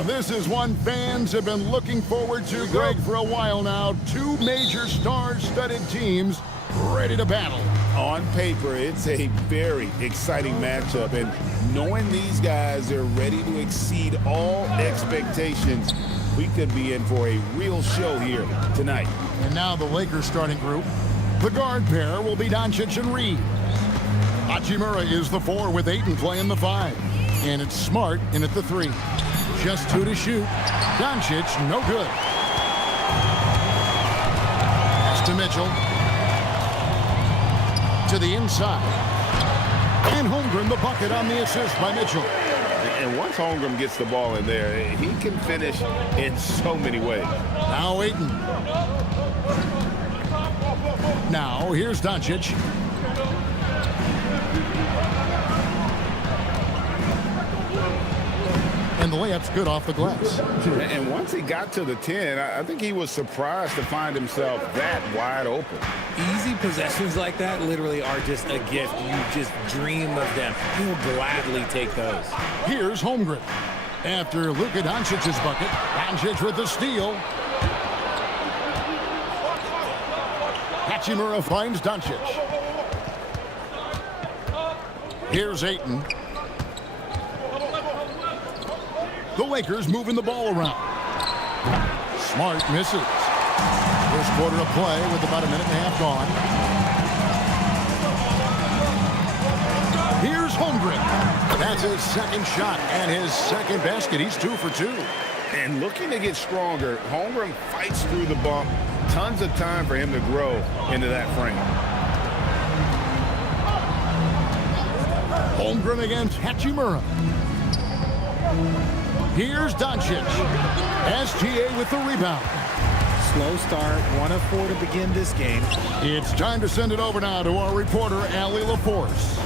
This is one fans have been looking forward to, Greg, for a while now. Two major star-studded teams ready to battle. On paper, it's a very exciting matchup, and knowing these guys are ready to exceed all expectations, we could be in for a real show here tonight. And now the Lakers starting group. The guard pair will be Doncic and Reed. Hachimura is the 4 with Ayton playing the 5. And it's Smart in at the 3. Just 2 to shoot. Doncic, no good. Pass to Mitchell. To the inside. And Holmgren the bucket on the assist by Mitchell. And once Holmgren gets the ball in there, he can finish in so many ways. Now Ayton. Now here's Doncic. And the layup's good off the glass. And once he got to the 10, I think he was surprised to find himself that wide open. Easy possessions like that literally are just a gift. You just dream of them. You'll gladly take those. Here's Holmgren. After Luka Doncic's bucket, Doncic with the steal. Hachimura finds Doncic. Here's Ayton. The Lakers moving the ball around. Smart misses. First quarter of play with about a minute and a half gone. Here's Holmgren. That's his second shot and his second basket. He's 2 for 2. And looking to get stronger, Holmgren fights through the bump. Tons of time for him to grow into that frame. Holmgren against Hachimura. Here's Doncic. SGA with the rebound. Slow start, 1 of 4 to begin this game. It's time to send it over now to our reporter, Allie LaForce.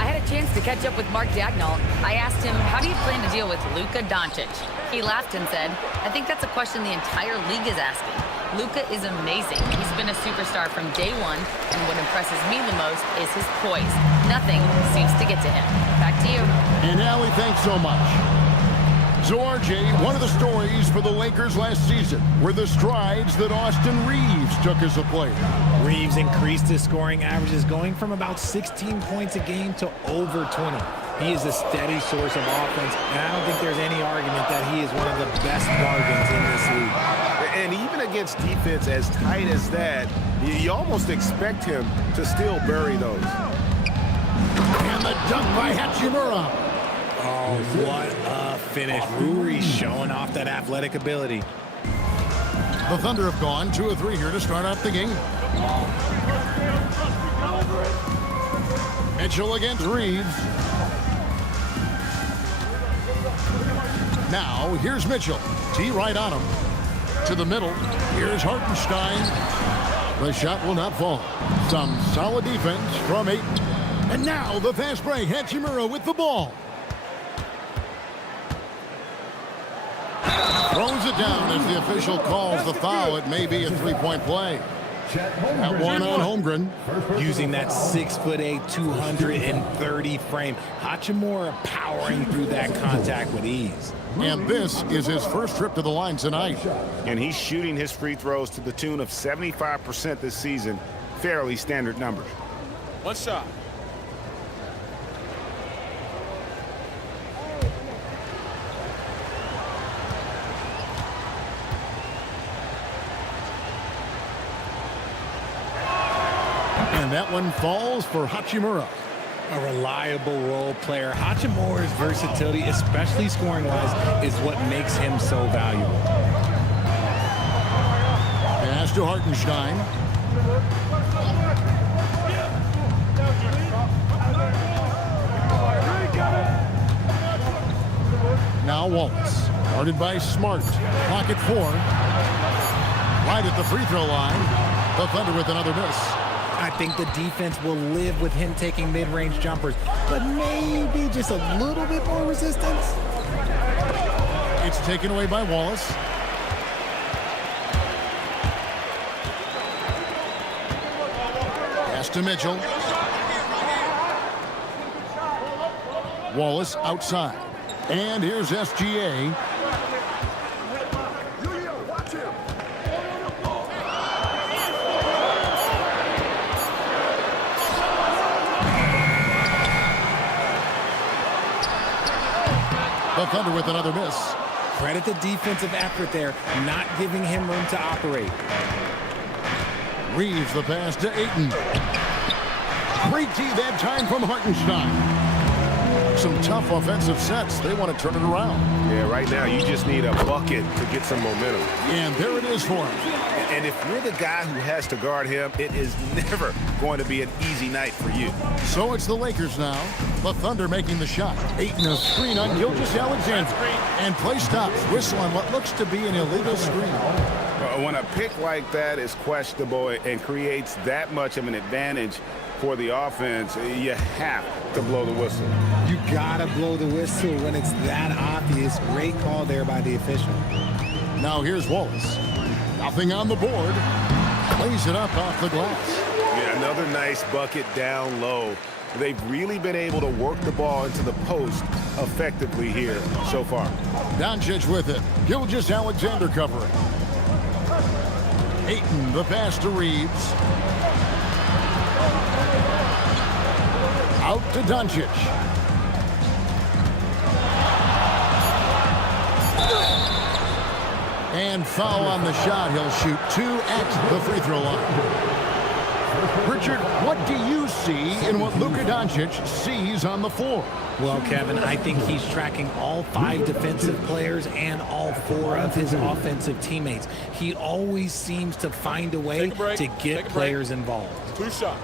I had a chance to catch up with Mark Dagnall. I asked him, how do you plan to deal with Luka Doncic? He laughed and said, I think that's a question the entire league is asking. Luka is amazing. He's been a superstar from day one, and what impresses me the most is his poise. Nothing seems to get to him. Back to you. And Allie, thanks so much. So, RJ, one of the stories for the Lakers last season were the strides that Austin Reeves took as a player. Reeves increased his scoring averages, going from about 16 points a game to over 20. He is a steady source of offense, and I don't think there's any argument that he is one of the best bargains in this league. And even against defense as tight as that, you almost expect him to still bury those. And the dunk by Hachimura. Oh, what a finish. Ruri showing off that athletic ability. The Thunder have gone 2 of 3 here to start off the game. Mitchell against Reeves. Now, here's Mitchell. T right on him. To the middle. Here's Hartenstein. The shot will not fall. Some solid defense from Ayton. And now the fast break. Hachimura with the ball. Throws it down as the official calls the foul. It may be a 3-point play. That one on Holmgren. Using that 6'8", 230 frame. Hachimura powering through that contact with ease. And this is his first trip to the line tonight. And he's shooting his free throws to the tune of 75% this season. Fairly standard numbers. One shot. And that one falls for Hachimura. A reliable role player. Hachimura's versatility, especially scoring-wise, is what makes him so valuable. Pass to Hartenstein. Now Wallace. Guarded by Smart. Clock at 4. Right at the free throw line. The Thunder with another miss. I think the defense will live with him taking mid-range jumpers, but maybe just a little bit more resistance. It's taken away by Wallace. Pass to Mitchell. Wallace outside. And here's SGA. The Thunder with another miss. Credit the defensive effort there, not giving him room to operate. Reeves the pass to Ayton. Great D that time from Hartenstein. Some tough offensive sets. They want to turn it around. Yeah, right now you just need a bucket to get some momentum. And there it is for him. And if you're the guy who has to guard him, it is never going to be an easy night for you. So it's the Lakers now. The Thunder making the shot. Ayton a screen on Gilgeous-Alexander. And play stops. Whistle on what looks to be an illegal screen. When a pick like that is questionable and creates that much of an advantage for the offense, you have to blow the whistle. You gotta blow the whistle when it's that obvious. Great call there by the official. Now here's Wallace. Nothing on the board. Plays it up off the glass. Yeah, another nice bucket down low. They've really been able to work the ball into the post effectively here so far. Doncic with it. Gilgeous-Alexander covering. Ayton, the pass to Reeves. Out to Doncic. And foul on the shot. He'll shoot 2 at the free throw line. Richard, what do you see in what Luka Doncic sees on the floor? Well, Kevin, I think he's tracking all 5 defensive players and all 4 of his offensive teammates. He always seems to find a way to get players involved. 2 shots.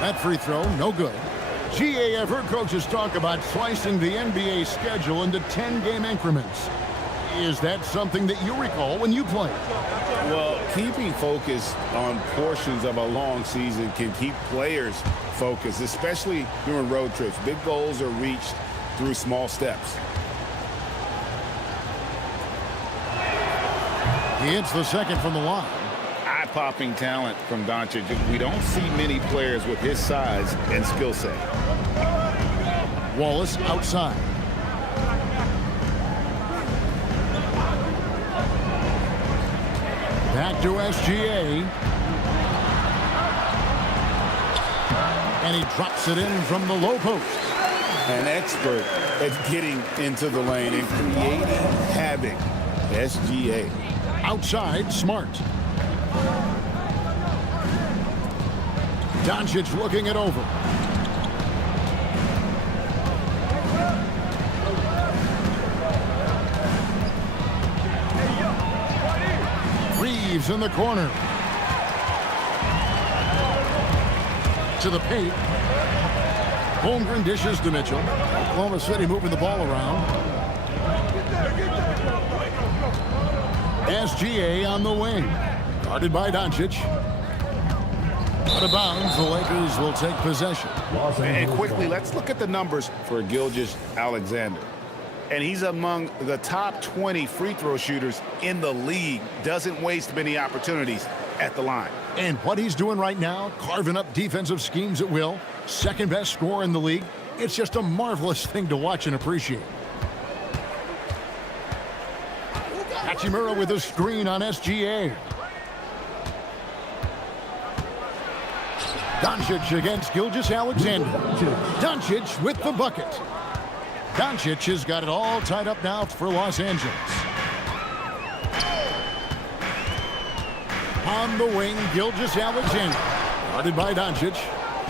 That free throw, no good. GA, I've heard coaches talk about slicing the NBA schedule into 10-game increments. Is that something that you recall when you played? Well, keeping focus on portions of a long season can keep players focused, especially during road trips. Big goals are reached through small steps. He hits the second from the line. Eye-popping talent from Doncic. We don't see many players with his size and skill set. Wallace outside. Back to SGA. And he drops it in from the low post. An expert at getting into the lane and creating havoc. SGA. Outside, Smart. Doncic looking it over. Reeves in the corner. To the paint. Holmgren dishes to Mitchell. Oklahoma City moving the ball around. SGA on the wing. Guarded by Doncic. Out of bounds, the Lakers will take possession. And quickly, let's look at the numbers for Gilgeous-Alexander. And he's among the top 20 free throw shooters in the league. Doesn't waste many opportunities at the line. And what he's doing right now, carving up defensive schemes at will, second best scorer in the league. It's just a marvelous thing to watch and appreciate. Hachimura with a screen on SGA. Doncic against Gilgeous-Alexander. Doncic with the bucket. Doncic has got it all tied up now for Los Angeles. On the wing, Gilgeous-Alexander. Guarded by Doncic.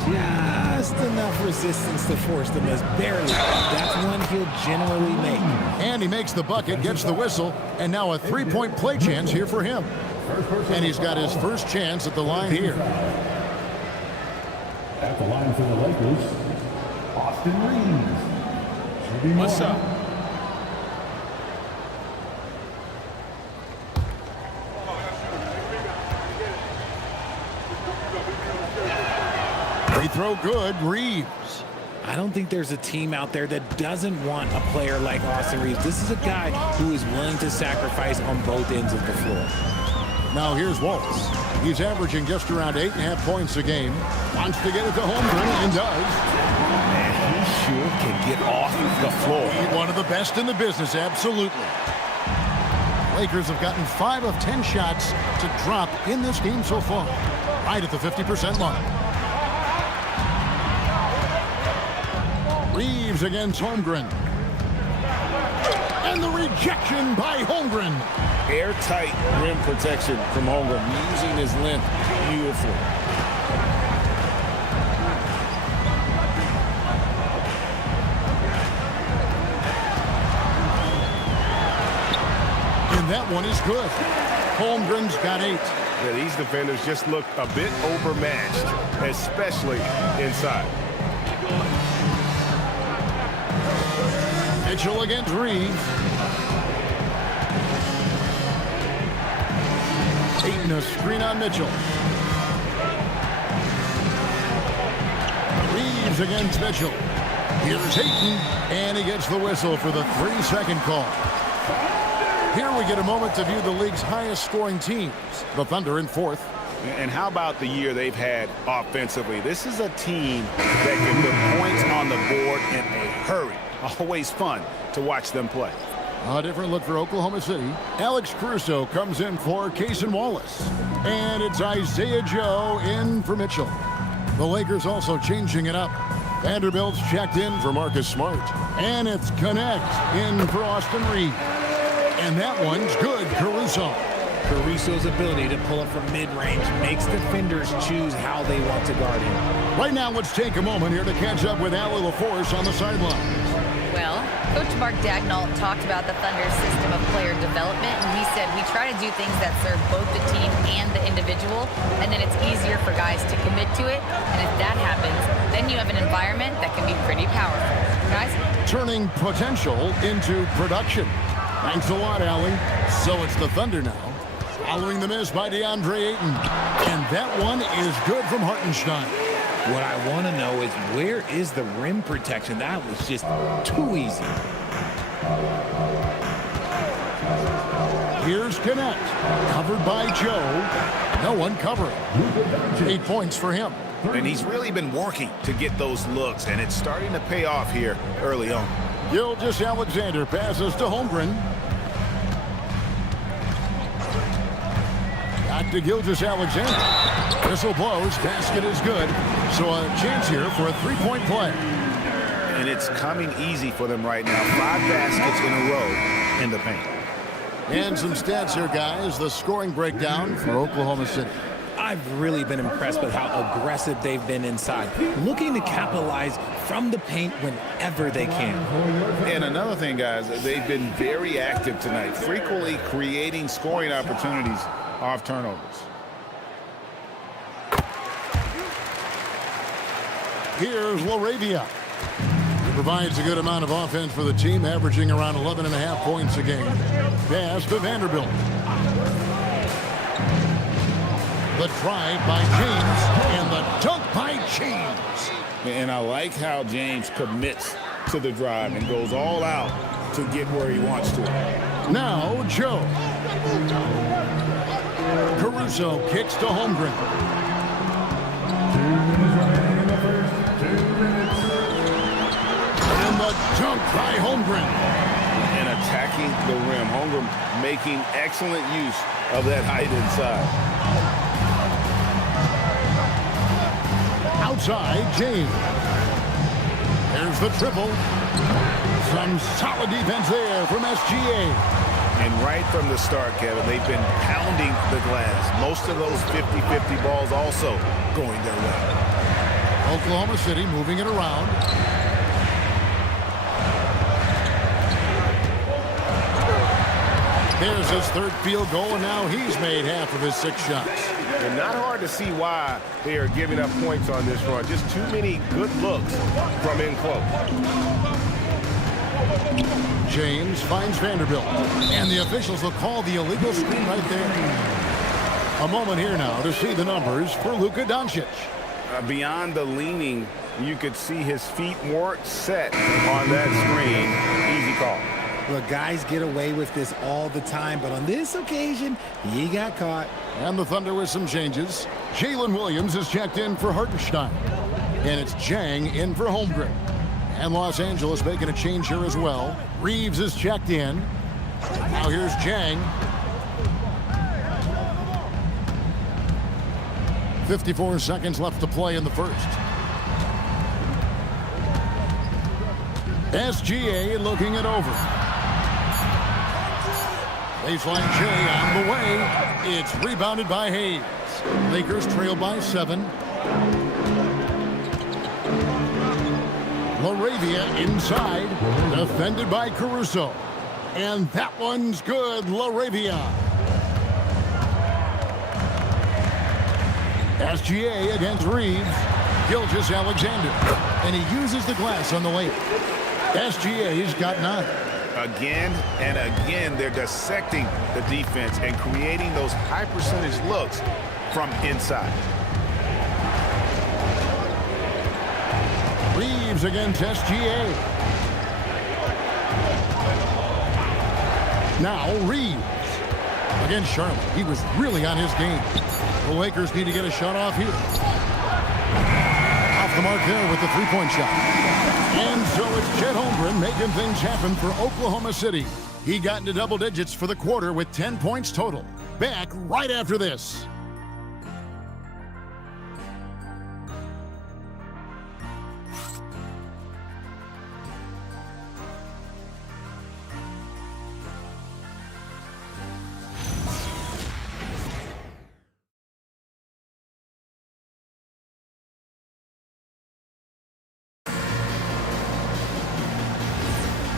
Just enough resistance to force the miss. Barely. That's one he'll generally make. And he makes the bucket, gets the whistle, and now a three-point play chance here for him. And he's got his first chance at the line here. At the line for the Lakers, Austin Reeves. What's up? Free throw good, Reeves. I don't think there's a team out there that doesn't want a player like Austin Reeves. This is a guy who is willing to sacrifice on both ends of the floor. Now here's Wallace. He's averaging just around 8.5 points a game. Wants to get it to Holmgren and does. And he sure can get off the floor. One of the best in the business, absolutely. Lakers have gotten 5 of 10 shots to drop in this game so far, right at the 50% mark. Reeves against Holmgren. And the rejection by Holmgren. Airtight rim protection from Holmgren, using his length beautifully. And that one is good. Holmgren's got 8. Yeah, these defenders just look a bit overmatched, especially inside. Mitchell against Reeves. Ayton a screen on Mitchell. Reeves against Mitchell. Here's Ayton, and he gets the whistle for the 3-second call. Here we get a moment to view the league's highest scoring teams. The Thunder in 4th. And how about the year they've had offensively? This is a team that can put points on the board in a hurry. Always fun to watch them play. A different look for Oklahoma City. Alex Caruso comes in for Cason Wallace. And it's Isaiah Joe in for Mitchell. The Lakers also changing it up. Vanderbilt's checked in for Marcus Smart. And it's Connect in for Austin Reeves. And that one's good, Caruso. Caruso's ability to pull up from mid-range makes defenders choose how they want to guard him. Right now, let's take a moment here to catch up with Allie LaForce on the sideline. Well, Coach Mark Daigneault talked about the Thunder's system of player development, and he said, we try to do things that serve both the team and the individual, and then it's easier for guys to commit to it, and if that happens, then you have an environment that can be pretty powerful. Guys? Turning potential into production. Thanks a lot, Allie. So it's the Thunder now, following the miss by DeAndre Ayton. And that one is good from Hartenstein. What I want to know is, where is the rim protection? That was just too easy. Here's Connect, covered by Joe. No one covering. 8 points for him. And he's really been working to get those looks, and it's starting to pay off here early on. Gilgeous-Alexander passes to Holmgren. Back to Gilgeous-Alexander. Whistle blows. Basket is good. So a chance here for a 3-point play. And it's coming easy for them right now. 5 baskets in a row in the paint. And some stats here, guys. The scoring breakdown for Oklahoma City. I've really been impressed with how aggressive they've been inside, looking to capitalize from the paint whenever they can. And another thing, guys, they've been very active tonight, frequently creating scoring opportunities off turnovers. Here's Laravia. He provides a good amount of offense for the team, averaging around 11.5 points a game. Pass to Vanderbilt. The drive by James, and the dunk by James. And I like how James commits to the drive and goes all out to get where he wants to. Now Joe. Caruso kicks to Holmgren. 2 minutes. And the dunk by Holmgren. And attacking the rim. Holmgren making excellent use of that height inside. Outside, James. There's the triple. Some solid defense there from SGA. And right from the start, Kevin, they've been pounding the glass. Most of those 50-50 balls also going their way. Oklahoma City moving it around. There's his 3rd field goal, and now he's made half of his 6 shots. And not hard to see why they are giving up points on this run. Just too many good looks from in close. James finds Vanderbilt, and the officials will call the illegal screen right there. A moment here now to see the numbers for Luka Doncic. Beyond the leaning, you could see his feet weren't set on that screen. Easy call. Look, guys get away with this all the time, but on this occasion, he got caught. And the Thunder with some changes. Jalen Williams is checked in for Hartenstein. And it's Jang in for Holmgren. And Los Angeles making a change here as well. Reeves is checked in. Now here's Jang. 54 seconds left to play in the first. SGA looking it over. Baseline J on the way. It's rebounded by Hayes. Lakers trail by 7. LaRavia inside, defended by Caruso. And that one's good, LaRavia. SGA against Reeves. Gilgeous-Alexander. And he uses the glass on the layup. SGA's got 9. Again and again, they're dissecting the defense and creating those high percentage looks from inside. Reeves against SGA. Now Reeves against Charlotte. He was really on his game. The Lakers need to get a shot off here. Off the mark there with the three-point shot. And so it's Chet Holmgren making things happen for Oklahoma City. He got into double digits for the quarter with 10 points total. Back right after this.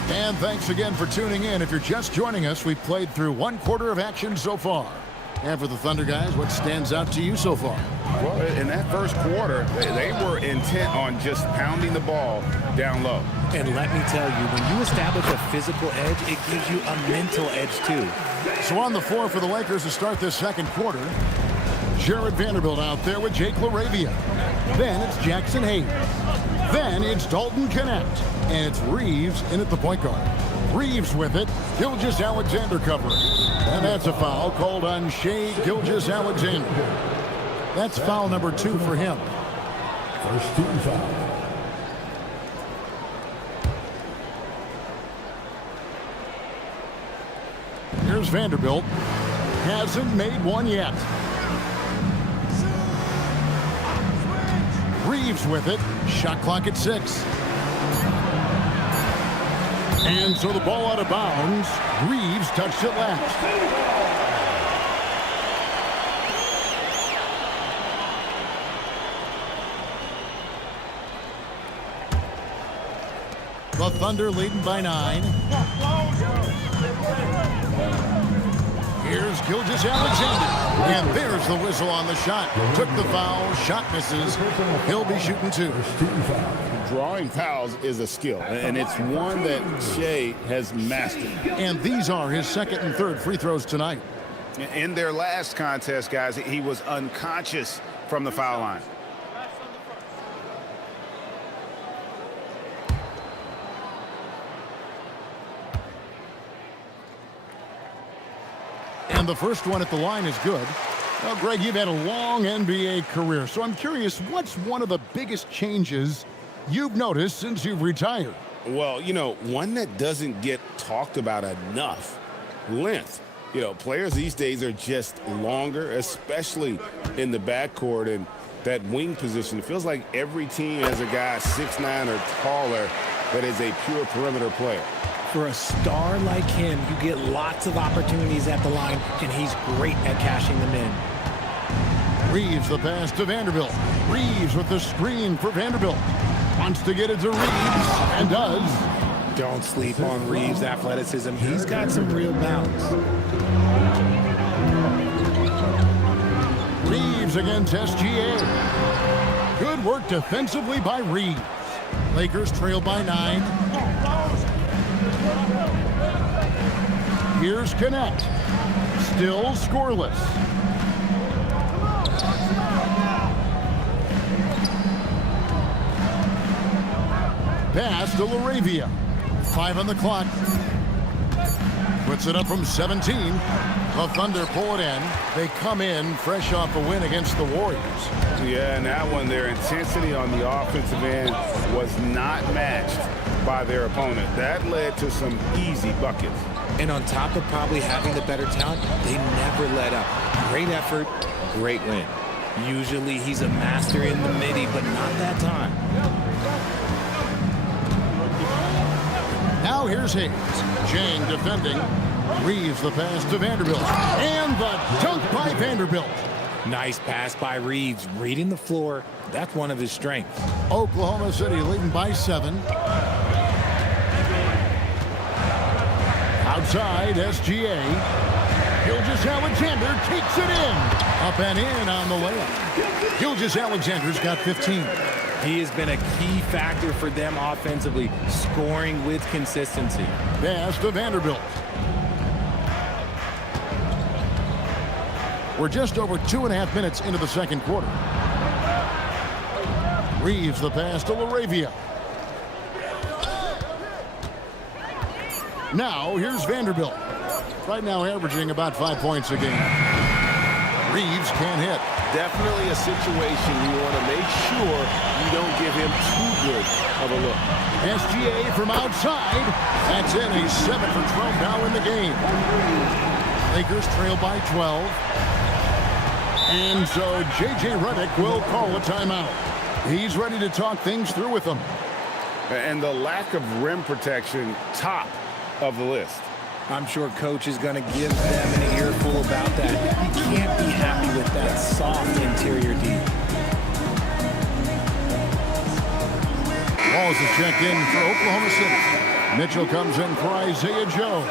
And thanks again for tuning in. If you're just joining us, we've played through 1 quarter of action so far. And for the Thunder guys, what stands out to you so far? Well, in that first quarter, they were intent on just pounding the ball down low. And let me tell you, when you establish a physical edge, it gives you a mental edge too. So on the floor for the Lakers to start this second quarter, Jared Vanderbilt out there with Jake LaRavia. Then it's Jackson Hayes. Then it's Dalton Connect. And it's Reeves in at the point guard. Reeves with it. Gilgeous-Alexander covering. And that's a foul called on Shai Gilgeous-Alexander. That's foul number 2 for him. First team foul. Here's Vanderbilt. Hasn't made one yet. Reeves with it. Shot clock at 6. And so the ball out of bounds. Reeves touched it last. The Thunder leading by 9. Here's Gilgeous-Alexander. And there's the whistle on the shot. Took the foul. Shot misses. He'll be shooting 2. Drawing fouls is a skill, and it's one that Shai has mastered. And these are his second and third free throws tonight. In their last contest, guys, he was unconscious from the foul line. And the first one at the line is good. Well, Greg, you've had a long NBA career, so I'm curious, what's one of the biggest changes you've noticed since you've retired? Well, you know, one that doesn't get talked about enough, length. You know, players these days are just longer, especially in the backcourt and that wing position. It feels like every team has a guy 6'9" or taller that is a pure perimeter player. For a star like him, you get lots of opportunities at the line, and he's great at cashing them in. Reeves the pass to Vanderbilt. Reeves with the screen for Vanderbilt. Wants to get it to Reeves, and does. Don't sleep on Reeves' athleticism. He's got some real bounce. Reeves against SGA. Good work defensively by Reeves. Lakers trail by 9. Here's Connect. Still scoreless. Pass to LaRavia. 5 on the clock. Puts it up from 17. The Thunder pull it in. They come in fresh off a win against the Warriors. Yeah, and that one, their intensity on the offensive end was not matched by their opponent. That led to some easy buckets. And on top of probably having the better talent, they never let up. Great effort, great win. Usually he's a master in the midi, but not that time. Now here's Hayes. Chang defending. Reeves the pass to Vanderbilt. And the dunk by Vanderbilt. Nice pass by Reeves. Reading the floor, that's one of his strengths. Oklahoma City leading by 7. Outside, SGA. Gilgeous-Alexander takes it in. Up and in on the layup. Gilgeous-Alexander's got 15. He has been a key factor for them offensively, scoring with consistency. Pass to Vanderbilt. We're just over 2.5 minutes into the second quarter. Reeves the pass to LaRavia. Now here's Vanderbilt. Right now averaging about 5 points a game. Reeves can't hit. Definitely a situation you want to make sure you don't give him too good of a look. SGA from outside. That's in. A 7 for 12 now in the game. Lakers trail by 12. And so J.J. Redick will call a timeout. He's ready to talk things through with them. And the lack of rim protection, top of the list. I'm sure Coach is going to give them an earful about that. He can't be happy with that soft interior D. Walls is checked in for Oklahoma City. Mitchell comes in for Isaiah Joe.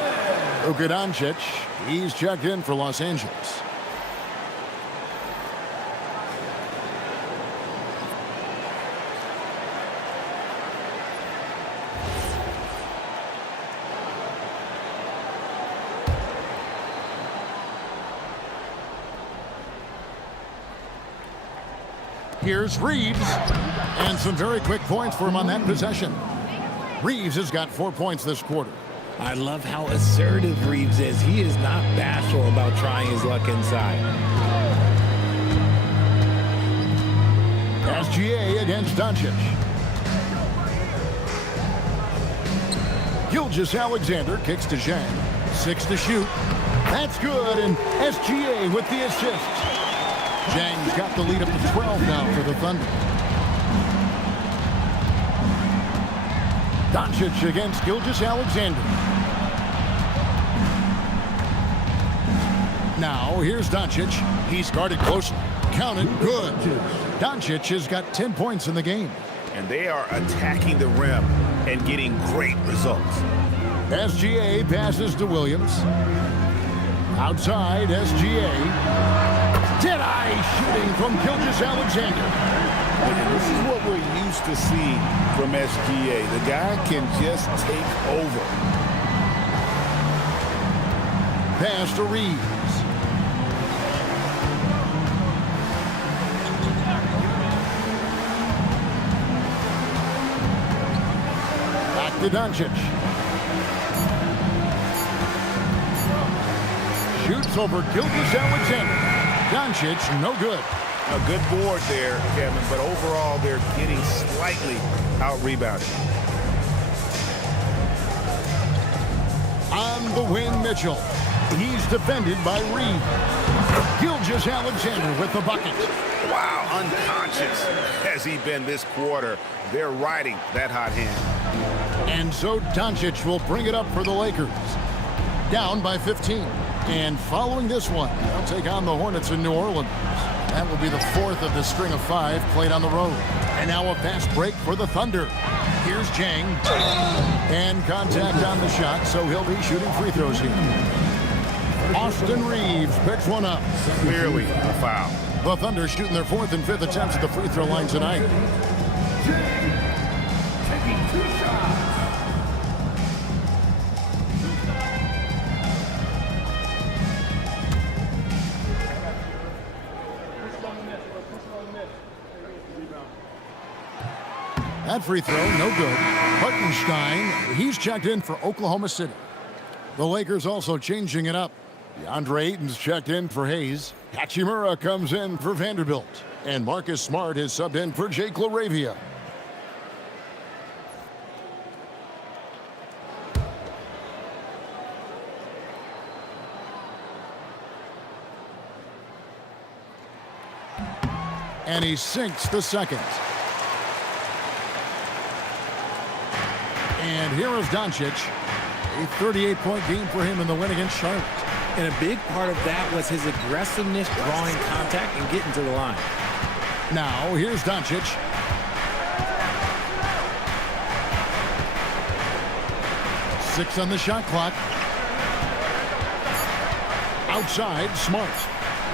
Luka Doncic, he's checked in for Los Angeles. Here's Reeves. And some very quick points for him on that possession. Reeves has got 4 points this quarter. I love how assertive Reeves is. He is not bashful about trying his luck inside. SGA against Doncic. Gilgeous-Alexander kicks to Zhang. 6 to shoot. That's good, and SGA with the assist. Zhang's got the lead up to 12 now for the Thunder. Doncic against Gilgeous-Alexander. Now, here's Doncic. He's guarded closely. Counted. Good. Doncic has got 10 points in the game. And they are attacking the rim and getting great results. SGA passes to Williams. Outside, SGA. Shooting from Gilgeous-Alexander. And this is what we're used to seeing from SGA. The guy can just take over. Pass to Reeves. Back to Doncic. Shoots over Gilgeous-Alexander. Doncic, no good. A good board there, Kevin, but overall they're getting slightly out-rebounded. On the wing, Mitchell. He's defended by Reed. Gilgeous-Alexander with the bucket. Wow, unconscious has he been this quarter. They're riding that hot hand. And so Doncic will bring it up for the Lakers. Down by 15. And following this one, they'll take on the Hornets in New Orleans. That will be the 4th of the string of 5 played on the road. And now a fast break for the Thunder. Here's Chang. And contact on the shot, so he'll be shooting free throws here. Austin Reeves picks one up. Clearly a foul. The Thunder shooting their 4th and 5th attempts at the free throw line tonight. Taking 2 shots. That free throw, no good. Hartenstein, he's checked in for Oklahoma City. The Lakers also changing it up. DeAndre Ayton's checked in for Hayes. Hachimura comes in for Vanderbilt. And Marcus Smart is subbed in for Jake LaRavia. And he sinks the second. And here is Doncic. A 38-point game for him in the win against Charlotte. And a big part of that was his aggressiveness, drawing contact and getting to the line. Now, here's Doncic. Six on the shot clock. Outside, Smart.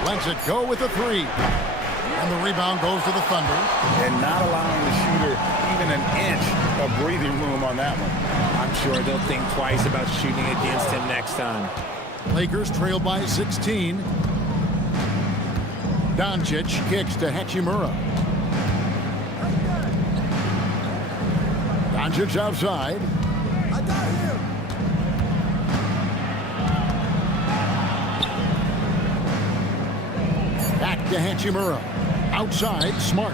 Lets it go with a three. And the rebound goes to the Thunder. And not allowing the shooter even an inch of breathing room on that one. I'm sure they'll think twice about shooting against him next time. Lakers trail by 16. Doncic kicks to Hachimura. Doncic outside. I got him. Back to Hachimura. Outside, Smart.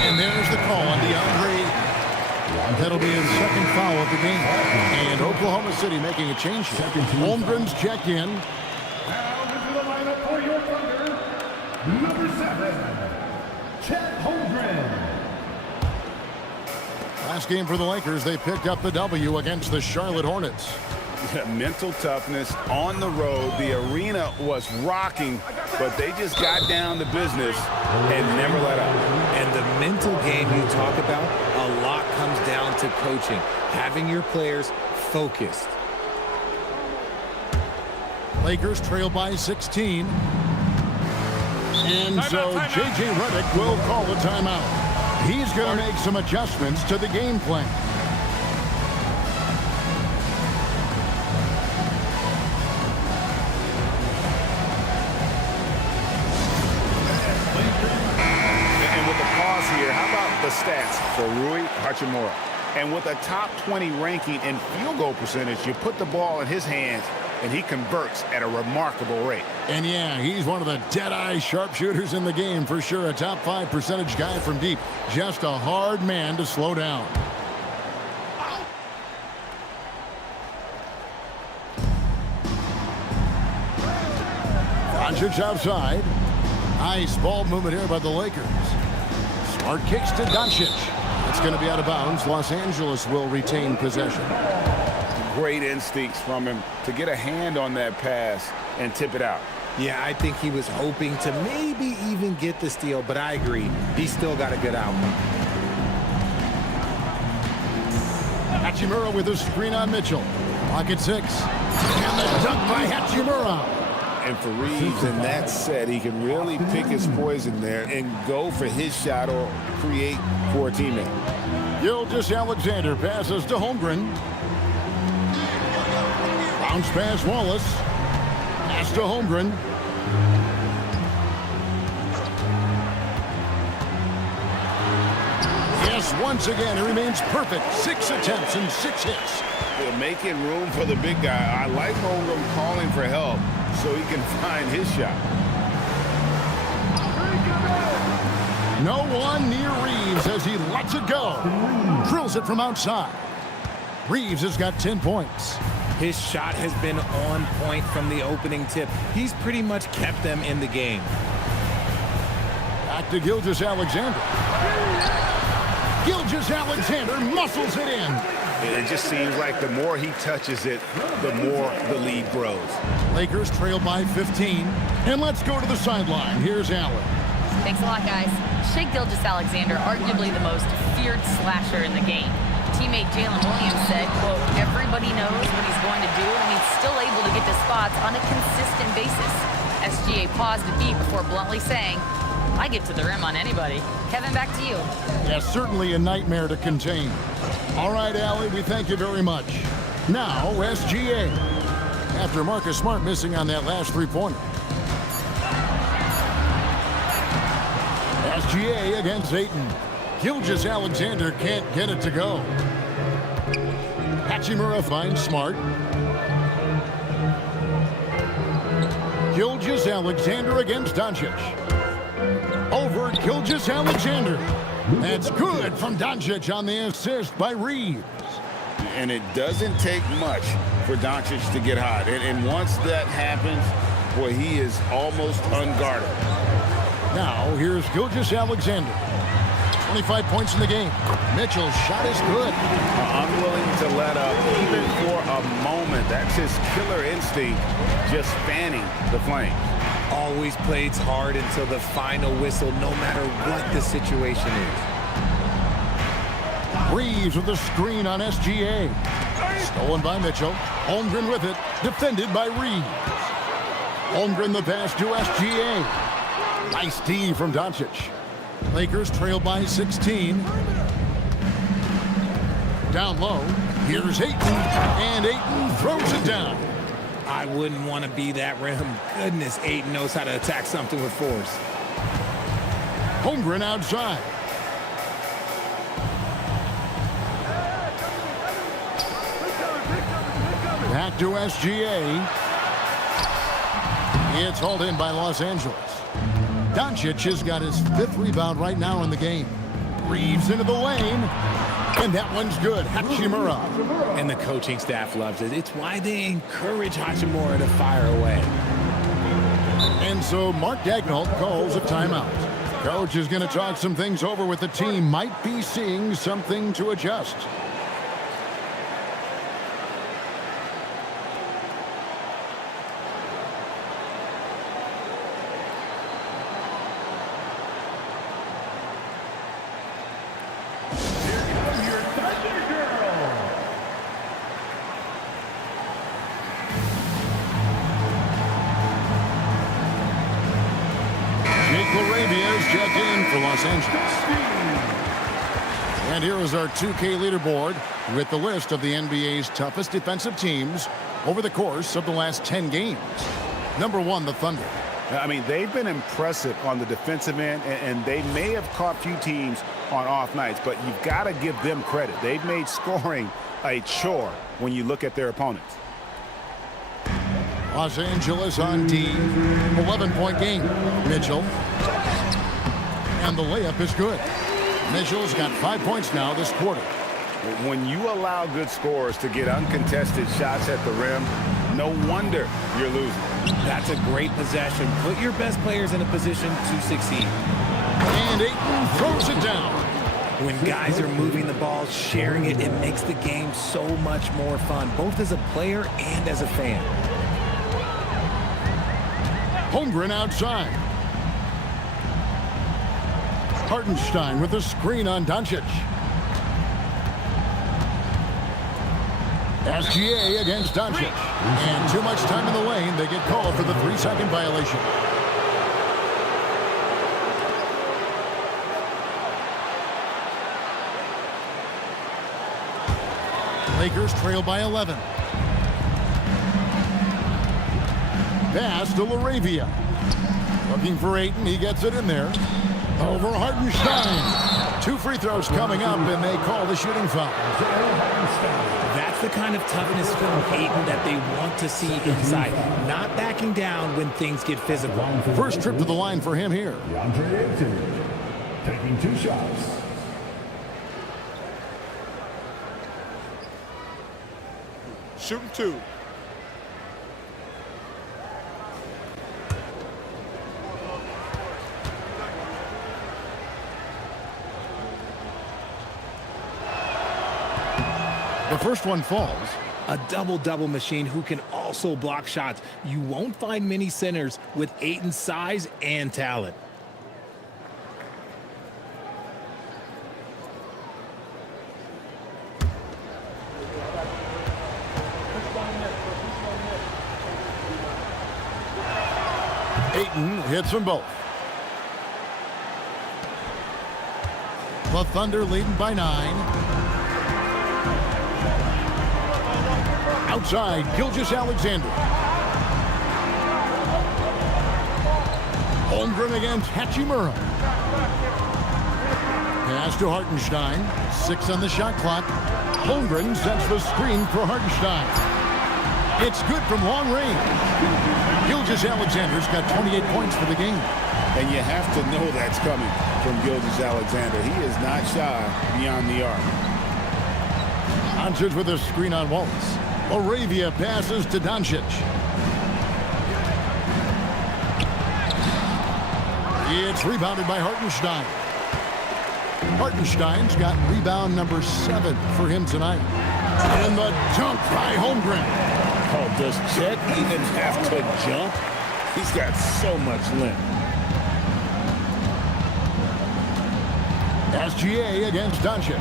And there's the call on DeAndre. That'll be his second foul of the game. And Oklahoma City making a change here. Holmgren's check in. Now into the lineup for your Thunder, number 7, Chet Holmgren. Last game for the Lakers, they picked up the W against the Charlotte Hornets. Mental toughness on the road. The arena was rocking, but they just got down to business and never let up. And the mental game you talk about, a lot comes down to coaching, having your players focused. Lakers trail by 16. And so J.J. Redick will call a timeout. He's going to make some adjustments to the game plan. The stats for Rui Hachimura. And with a top 20 ranking in field goal percentage, you put the ball in his hands and he converts at a remarkable rate. And yeah, he's one of the dead-eye sharpshooters in the game for sure. A top 5 percentage guy from deep. Just a hard man to slow down. Doncic outside. Nice ball movement here by the Lakers. Smart kicks to Doncic. It's going to be out of bounds. Los Angeles will retain possession. Great instincts from him to get a hand on that pass and tip it out. Yeah, I think he was hoping to maybe even get the steal, but I agree. He still got a good outcome. Hachimura with a screen on Mitchell. Pocket 6. And the dunk by Hachimura. And for Reeves in that set, he can really pick his poison there and go for his shot or create for a teammate. Gilgeous-Alexander passes to Holmgren. Bounce pass Wallace. Pass to Holmgren. Yes, once again, he remains perfect. 6 attempts and 6 hits. They're making room for the big guy. I like Holmgren calling for help so he can find his shot. No one near Reeves as he lets it go. Drills it from outside. Reeves has got 10 points. His shot has been on point from the opening tip. He's pretty much kept them in the game. Back to Gilgeous-Alexander. Gilgeous-Alexander muscles it in. It just seems like the more he touches it, the more the lead grows. Lakers trail by 15. And let's go to the sideline. Here's Allen. Thanks a lot, guys. Shai Gilgeous-Alexander, arguably the most feared slasher in the game. Teammate Jalen Williams said, quote, everybody knows what he's going to do, and he's still able to get to spots on a consistent basis. SGA paused a beat before bluntly saying, I get to the rim on anybody. Kevin, back to you. Yeah, certainly a nightmare to contain. All right, Allie, we thank you very much. Now, SGA. After Marcus Smart missing on that last three-pointer. SGA against Ayton. Gilgeous-Alexander can't get it to go. Hachimura finds Smart. Gilgeous-Alexander against Doncic. Over Gilgeous-Alexander. That's good from Doncic on the assist by Reeves. And it doesn't take much for Doncic to get hot. And once that happens, boy, he is almost unguarded. Now, here's Gilgeous Alexander. 25 points in the game. Mitchell's shot is good. Unwilling to let up even for a moment. That's his killer instinct, just fanning the flame. Always plays hard until the final whistle, no matter what the situation is. Reeves with the screen on SGA. Stolen by Mitchell. Holmgren with it. Defended by Reeves. Holmgren the pass to SGA. Nice D from Doncic. Lakers trail by 16. Down low. Here's Ayton. And Ayton throws it down. I wouldn't want to be that rim. Goodness, Ayton knows how to attack something with force. Holmgren outside. Back to SGA. It's hauled in by Los Angeles. Doncic has got his 5th rebound right now in the game. Reeves into the lane. And that one's good. Hachimura. And the coaching staff loves it. It's why they encourage Hachimura to fire away. And so Mark Daigneault calls a timeout. Coach is going to talk some things over with the team. Might be seeing something to adjust. Check in for Los Angeles. And here is our 2K leaderboard with the list of the NBA's toughest defensive teams over the course of the last 10 games. Number 1, the Thunder. I mean, they've been impressive on the defensive end, and they may have caught few teams on off nights, but you've got to give them credit. They've made scoring a chore when you look at their opponents. Los Angeles on D. 11-point game. Mitchell. And the layup is good. Mitchell's got 5 points now this quarter. When you allow good scorers to get uncontested shots at the rim, no wonder you're losing. That's a great possession. Put your best players in a position to succeed. And Ayton throws it down. When guys are moving the ball, sharing it, it makes the game so much more fun, both as a player and as a fan. Holmgren outside. Hartenstein with a screen on Doncic. SGA against Doncic. And too much time in the lane. They get called for the 3-second violation. Lakers trail by 11. Pass to LaRavia. Looking for Ayton. He gets it in there. Over Hartenstein. 2 free throws coming up, and they call the shooting foul. That's the kind of toughness from Ayton that they want to see inside. Not backing down when things get physical. First trip to the line for him here. Taking 2 shots. Shooting 2. The first one falls. A double-double machine who can also block shots. You won't find many centers with Ayton's size and talent. Ayton hits them both. The Thunder leading by 9. Outside, Gilgeous Alexander. Holmgren against Hachimura. Pass to Hartenstein. 6 on the shot clock. Holmgren sets the screen for Hartenstein. It's good from long range. Gilgeous Alexander's got 28 points for the game. And you have to know that's coming from Gilgeous Alexander. He is not shy beyond the arc. Doncic with a screen on Wallace. LaRavia passes to Doncic. It's rebounded by Hartenstein. Hartenstein's got rebound number 7 for him tonight. And the dunk by Holmgren. Oh, does Chet even have to jump? He's got so much length. SGA against Doncic.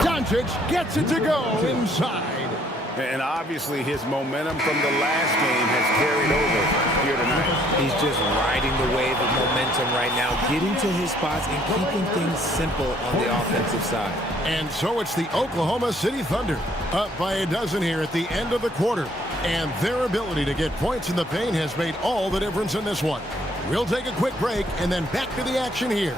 Doncic gets it to go inside. And obviously his momentum from the last game has carried over here tonight. He's just riding the wave of momentum right now, getting to his spots and keeping things simple on the offensive side. And so it's the Oklahoma City Thunder up by a dozen here at the end of the quarter. And their ability to get points in the paint has made all the difference in this one. We'll take a quick break and then back to the action here.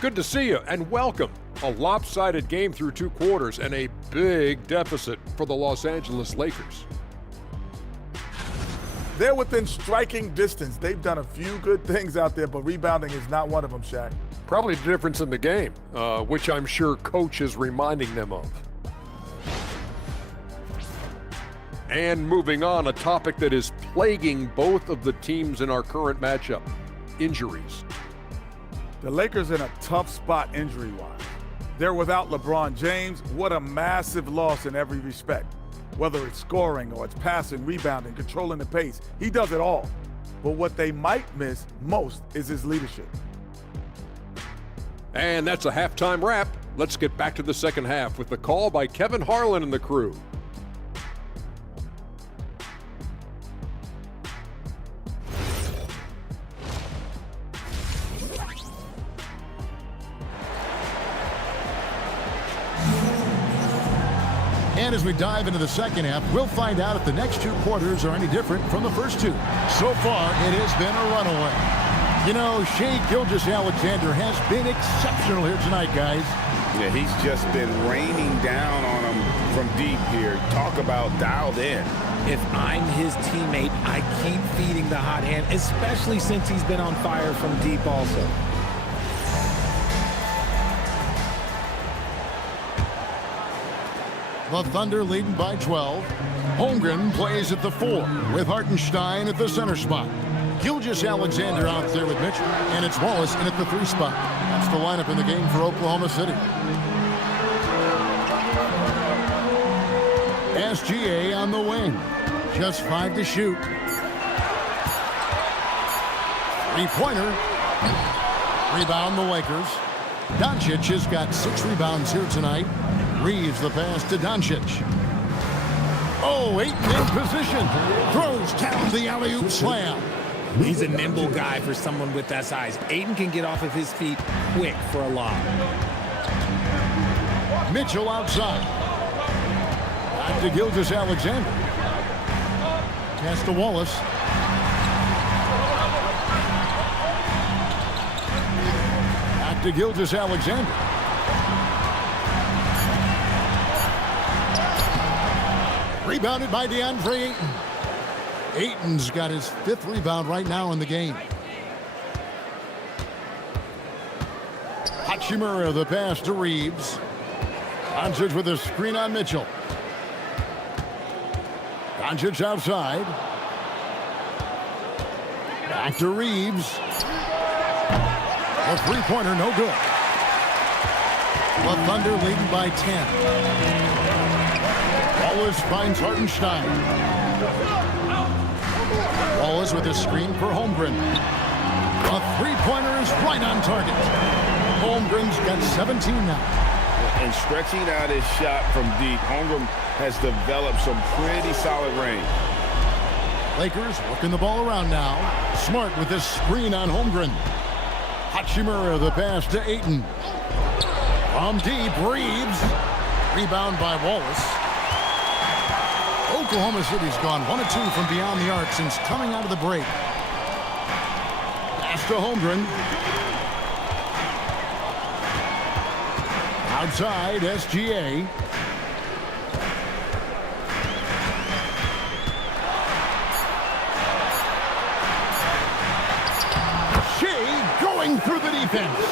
Good to see you and welcome. A lopsided game through 2 quarters and a big deficit for the Los Angeles Lakers. They're within striking distance. They've done a few good things out there, but rebounding is not one of them, Shaq. Probably the difference in the game, which I'm sure Coach is reminding them of. And moving on, a topic that is plaguing both of the teams in our current matchup, injuries. The Lakers in a tough spot injury-wise. They're without LeBron James. What a massive loss in every respect. Whether it's scoring or it's passing, rebounding, controlling the pace, he does it all. But what they might miss most is his leadership. And that's a halftime wrap. Let's get back to the second half with the call by Kevin Harlan and the crew. And as we dive into the second half, we'll find out if the next 2 quarters are any different from the first 2. So far, it has been a runaway. You know, Shai Gilgeous-Alexander has been exceptional here tonight, guys. Yeah, he's just been raining down on him from deep here. Talk about dialed in. If I'm his teammate, I keep feeding the hot hand, especially since he's been on fire from deep also. The Thunder leading by 12. Holmgren plays at the 4 with Hartenstein at the center spot. Gilgeous-Alexander out there with Mitchell, and it's Wallace in at the 3 spot. That's the lineup in the game for Oklahoma City. SGA on the wing. Just 5 to shoot. 3-pointer. Rebound the Lakers. Doncic has got 6 rebounds here tonight. Reeves the pass to Doncic. Oh, Ayton in position. Throws down the alley-oop slam. He's a nimble guy for someone with that size. Ayton can get off of his feet quick for a lob. Mitchell outside. Back to Gilgeous-Alexander. Pass to Wallace. Back to Gilgeous-Alexander. Rebounded by DeAndre Ayton. Ayton's got his 5th rebound right now in the game. Hachimura the pass to Reeves. Doncic with a screen on Mitchell. Doncic outside. Back to Reeves. A 3-pointer, no good. The Thunder leading by 10. Wallace finds Hartenstein. Wallace with a screen for Holmgren. A 3-pointer is right on target. Holmgren's got 17 now. And stretching out his shot from deep, Holmgren has developed some pretty solid range. Lakers working the ball around now. Smart with this screen on Holmgren. Hachimura the pass to Ayton. From deep, Reeves. Rebound by Wallace. Oklahoma City's gone 1 of 2 from beyond the arc since coming out of the break. to Holmgren. Outside, SGA. Shea going through the defense.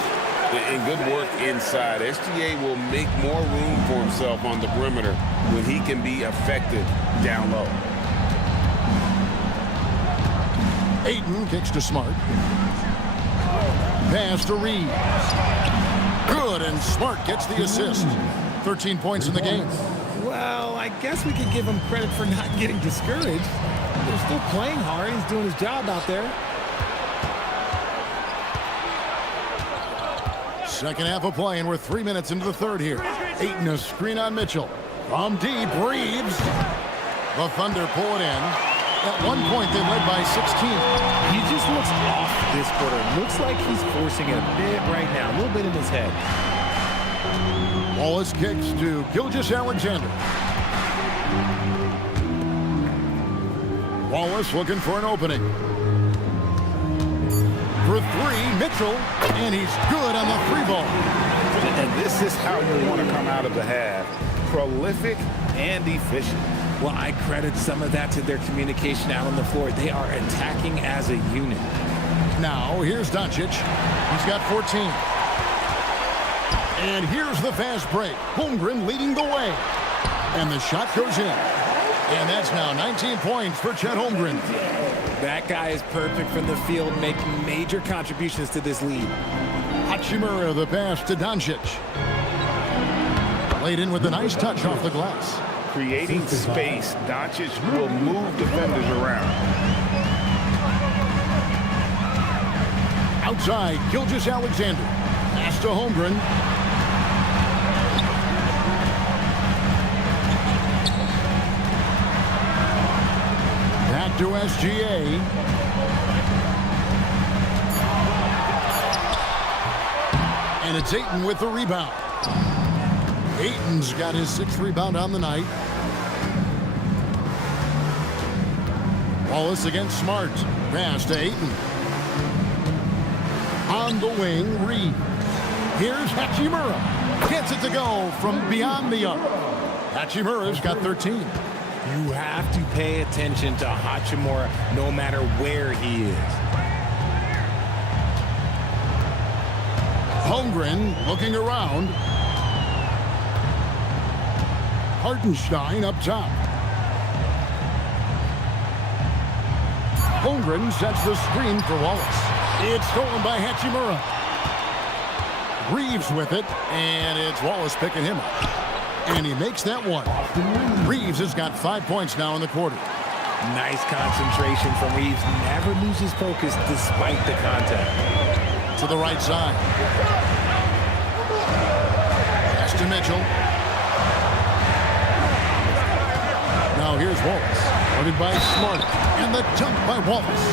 And good work inside. SGA will make more room for himself on the perimeter when he can be effective down low. Ayton kicks to Smart. Pass to Reeves. Good, and Smart gets the assist. 13 points in the game. Well, I guess we could give him credit for not getting discouraged. They're still playing hard. He's doing his job out there. Second half of play, and we're 3 minutes into the third here. Ayton a screen on Mitchell. From deep, Reeves. The Thunder pull it in. At one point, they led by 16. He just looks off this quarter. Looks like he's forcing it a bit right now. A little bit in his head. Wallace kicks to Gilgeous-Alexander. Wallace looking for an opening. For three, Mitchell, and he's good on the three ball. And this is how you want to come out of the half. Prolific and efficient. Well, I credit some of that to their communication out on the floor. They are attacking as a unit. Now, here's Doncic. He's got 14. And here's the fast break. Holmgren leading the way. And the shot goes in. And that's now 19 points for Chet Holmgren. That guy is perfect from the field, making major contributions to this lead. Hachimura, the pass to Doncic. Laid in with a nice touch off the glass. Creating space, Doncic will move defenders around. Outside, Gilgeous-Alexander. Pass to Holmgren. Back to SGA. And it's Ayton with the rebound. Ayton's got his 6th rebound on the night. Wallace against Smart. Pass to Ayton. On the wing, Reed. Here's Hachimura. Gets it to go from beyond the arc. Hachimura's got 13. You have to pay attention to Hachimura no matter where he is. Holmgren looking around. Hartenstein up top. Holmgren sets the screen for Wallace. It's stolen by Hachimura. Reeves with it, and it's Wallace picking him up. And he makes that one. Reeves has got 5 points now in the quarter. Nice concentration from Reeves. Never loses focus despite the contact. To the right side. Pass to Mitchell. Now here's Wallace. Guarded by Smart. And the jump by Wallace.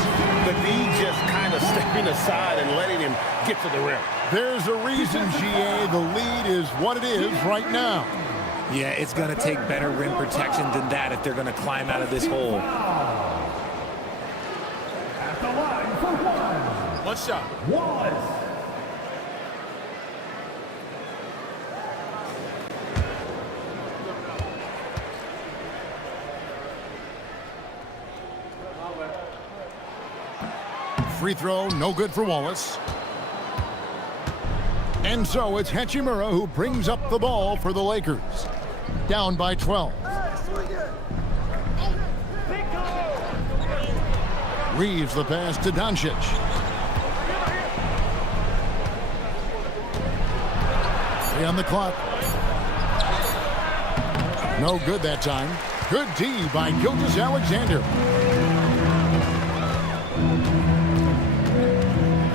The D just kind of stepping aside and letting him get to the rim. There's a reason, GA. The lead is what it is right now. Yeah, it's going to take better rim protection than that if they're going to climb out of this hole. At the line for one. One shot. Wallace. Free throw, no good for Wallace. And so it's Hachimura who brings up the ball for the Lakers. Down by 12. Reeves the pass to Doncic. Three on the clock. No good that time. Good D by Gilgeous-Alexander.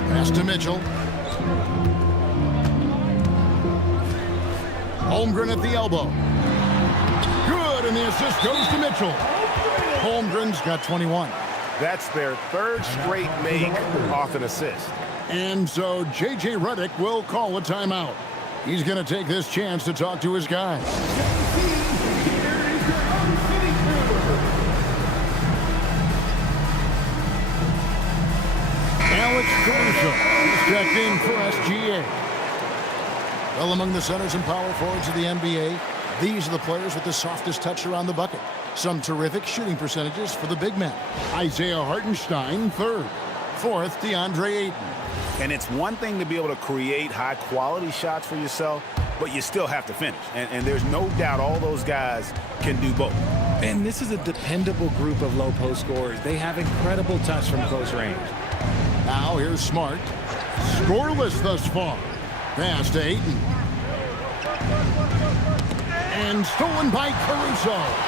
Pass to Mitchell. Holmgren at the elbow. Good, and the assist goes to Mitchell. Holmgren's got 21. That's their 3rd straight make off an assist. And so J.J. Redick will call a timeout. He's going to take this chance to talk to his guys. Alex Caruso is checked in for SGA. Well, among the centers and power forwards of the NBA, these are the players with the softest touch around the bucket. Some terrific shooting percentages for the big men. Isaiah Hartenstein, third. Fourth, DeAndre Ayton. And it's one thing to be able to create high-quality shots for yourself, but you still have to finish. And there's no doubt all those guys can do both. And this is a dependable group of low post scorers. They have incredible touch from close range. Now here's Smart. Scoreless thus far. Pass to Ayton. And stolen by Caruso.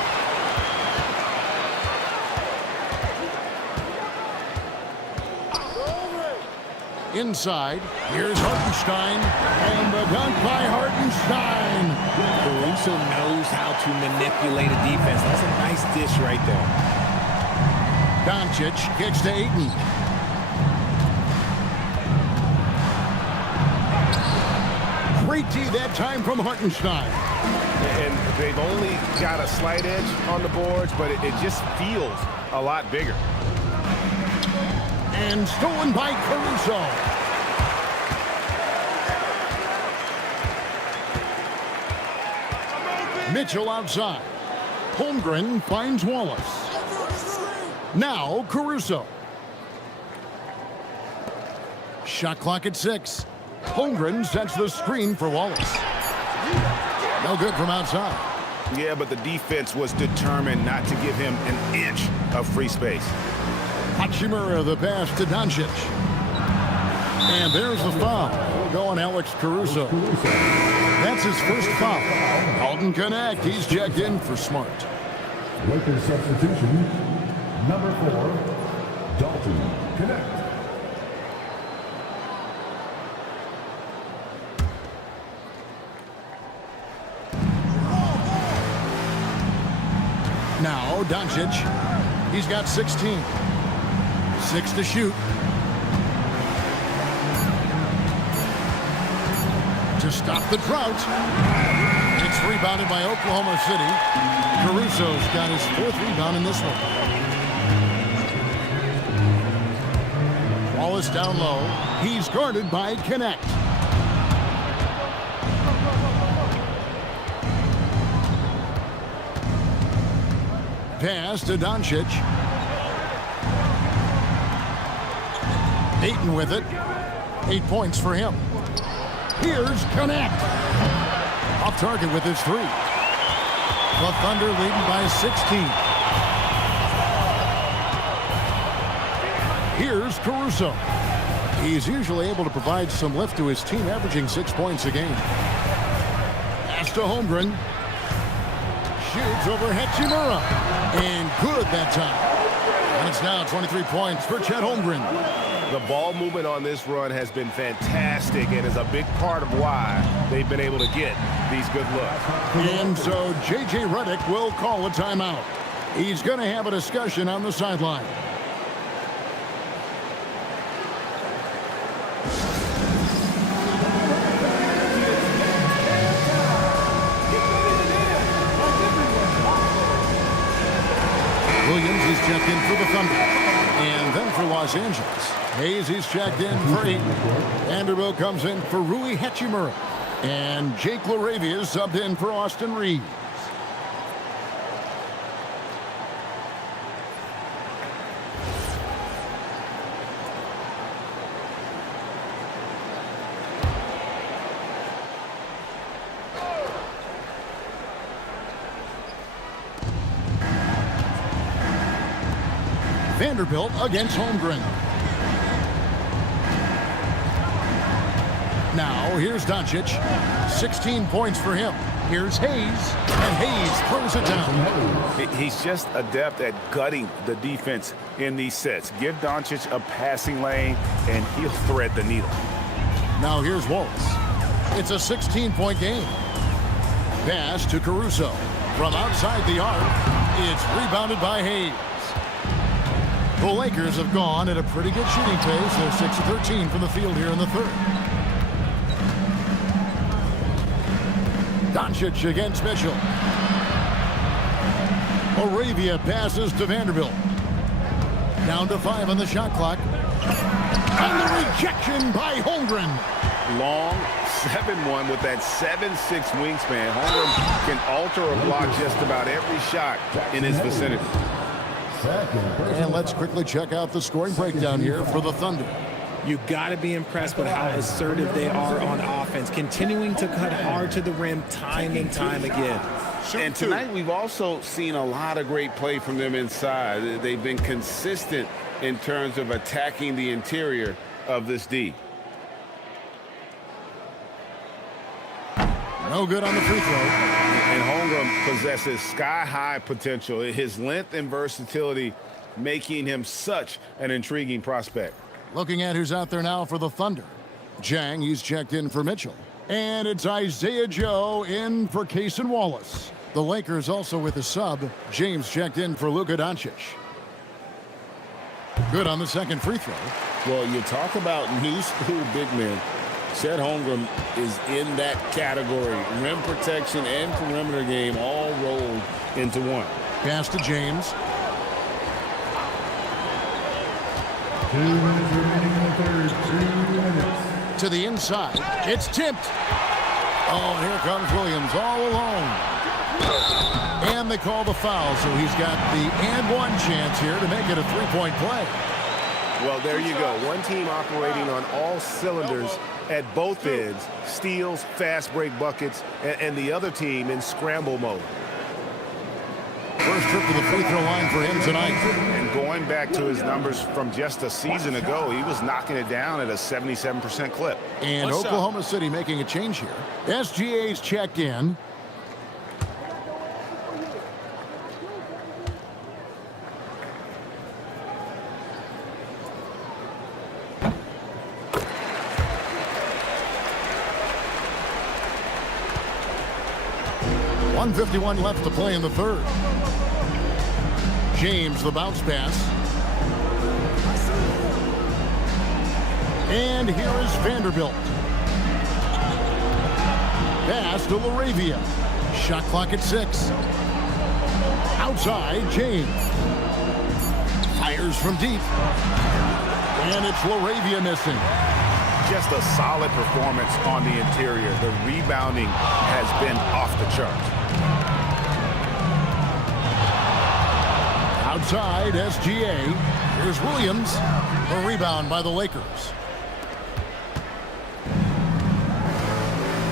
Inside, here's Hartenstein, and the dunk by Hartenstein. Caruso knows how to manipulate a defense. That's a nice dish right there. Doncic kicks to Ayton. Great D that time from Hartenstein. And they've only got a slight edge on the boards, but it just feels a lot bigger. And stolen by Caruso. Mitchell outside. Holmgren finds Wallace. Now Caruso. Shot clock at 6. Holmgren sets the screen for Wallace. No good from outside. Yeah, but the defense was determined not to give him an inch of free space. Hachimura the pass to Doncic. And there's the foul. We'll go on Alex Caruso. That's his first foul. Alton Connect. He's checked in for Smart. Lakers substitution, number 4, Dalton Connect. Now Doncic. He's got 16. 6 to shoot. To stop the drought. It's rebounded by Oklahoma City. Caruso's got his 4th rebound in this one. Wallace down low. He's guarded by Connect. Pass to Doncic. Ayton with it. 8 points for him. Here's Connect. Off target with his 3. The Thunder leading by 16. Here's Caruso. He's usually able to provide some lift to his team, averaging 6 points a game. Pass to Holmgren. Shoots over Hachimura. And good that time. And it's now 23 points for Chet Holmgren. The ball movement on this run has been fantastic and is a big part of why they've been able to get these good looks. And so J.J. Redick will call a timeout. He's going to have a discussion on the sideline. Williams is checked in for the Thunder. And then for Los Angeles, Hayes is checked in for Ayton. Vanderbilt comes in for Rui Hachimura. And Jake LaRavia is subbed in for Austin Reeves. Vanderbilt against Holmgren. Now here's Doncic. 16 points for him. Here's Hayes. And Hayes throws it down. He's just adept at gutting the defense in these sets. Give Doncic a passing lane, and he'll thread the needle. Now here's Wallace. It's a 16-point game. Pass to Caruso. From outside the arc, it's rebounded by Hayes. The Lakers have gone at a pretty good shooting pace. They're 6 of 13 from the field here in the third. Doncic against Mitchell. Arabia passes to Vanderbilt. Down to 5 on the shot clock. And the rejection by Holmgren. Long 7-1 with that 7'6" wingspan. Holmgren can alter a block just about every shot in his vicinity. And let's quickly check out the scoring breakdown here for the Thunder. You got to be impressed with how assertive they are on offense, continuing to cut hard to the rim time and time again. And tonight we've also seen a lot of great play from them inside. They've been consistent in terms of attacking the interior of this D. No good on the free throw. And Holmgren possesses sky-high potential. His length and versatility making him such an intriguing prospect. Looking at who's out there now for the Thunder. Jang, he's checked in for Mitchell. And it's Isaiah Joe in for Cason Wallace. The Lakers also with a sub. James checked in for Luka Doncic. Good on the second free throw. Well, you talk about new school big men. Chet Holmgren is in that category. Rim protection and perimeter game all rolled into one. Pass to James. 2 minutes remaining in the third. 2 minutes. To the inside. It's tipped. Oh, here comes Williams all alone. And they call the foul, so he's got the and one chance here to make it a three-point play. Well, there you go. One team operating on all cylinders at both ends. Steals, fast break buckets, and the other team in scramble mode. First trip to the free throw line for him tonight. And going back to his numbers from just a season ago, he was knocking it down at a 77% clip. And Oklahoma City making a change here. SGA's checked in. .151 left to play in the third. James, the bounce pass. And here is Vanderbilt. Pass to Laravia. Shot clock at 6. Outside, James. Fires from deep. And it's Laravia missing. Just a solid performance on the interior. The rebounding has been off the charts. Outside, SGA. Here's Williams. A rebound by the Lakers.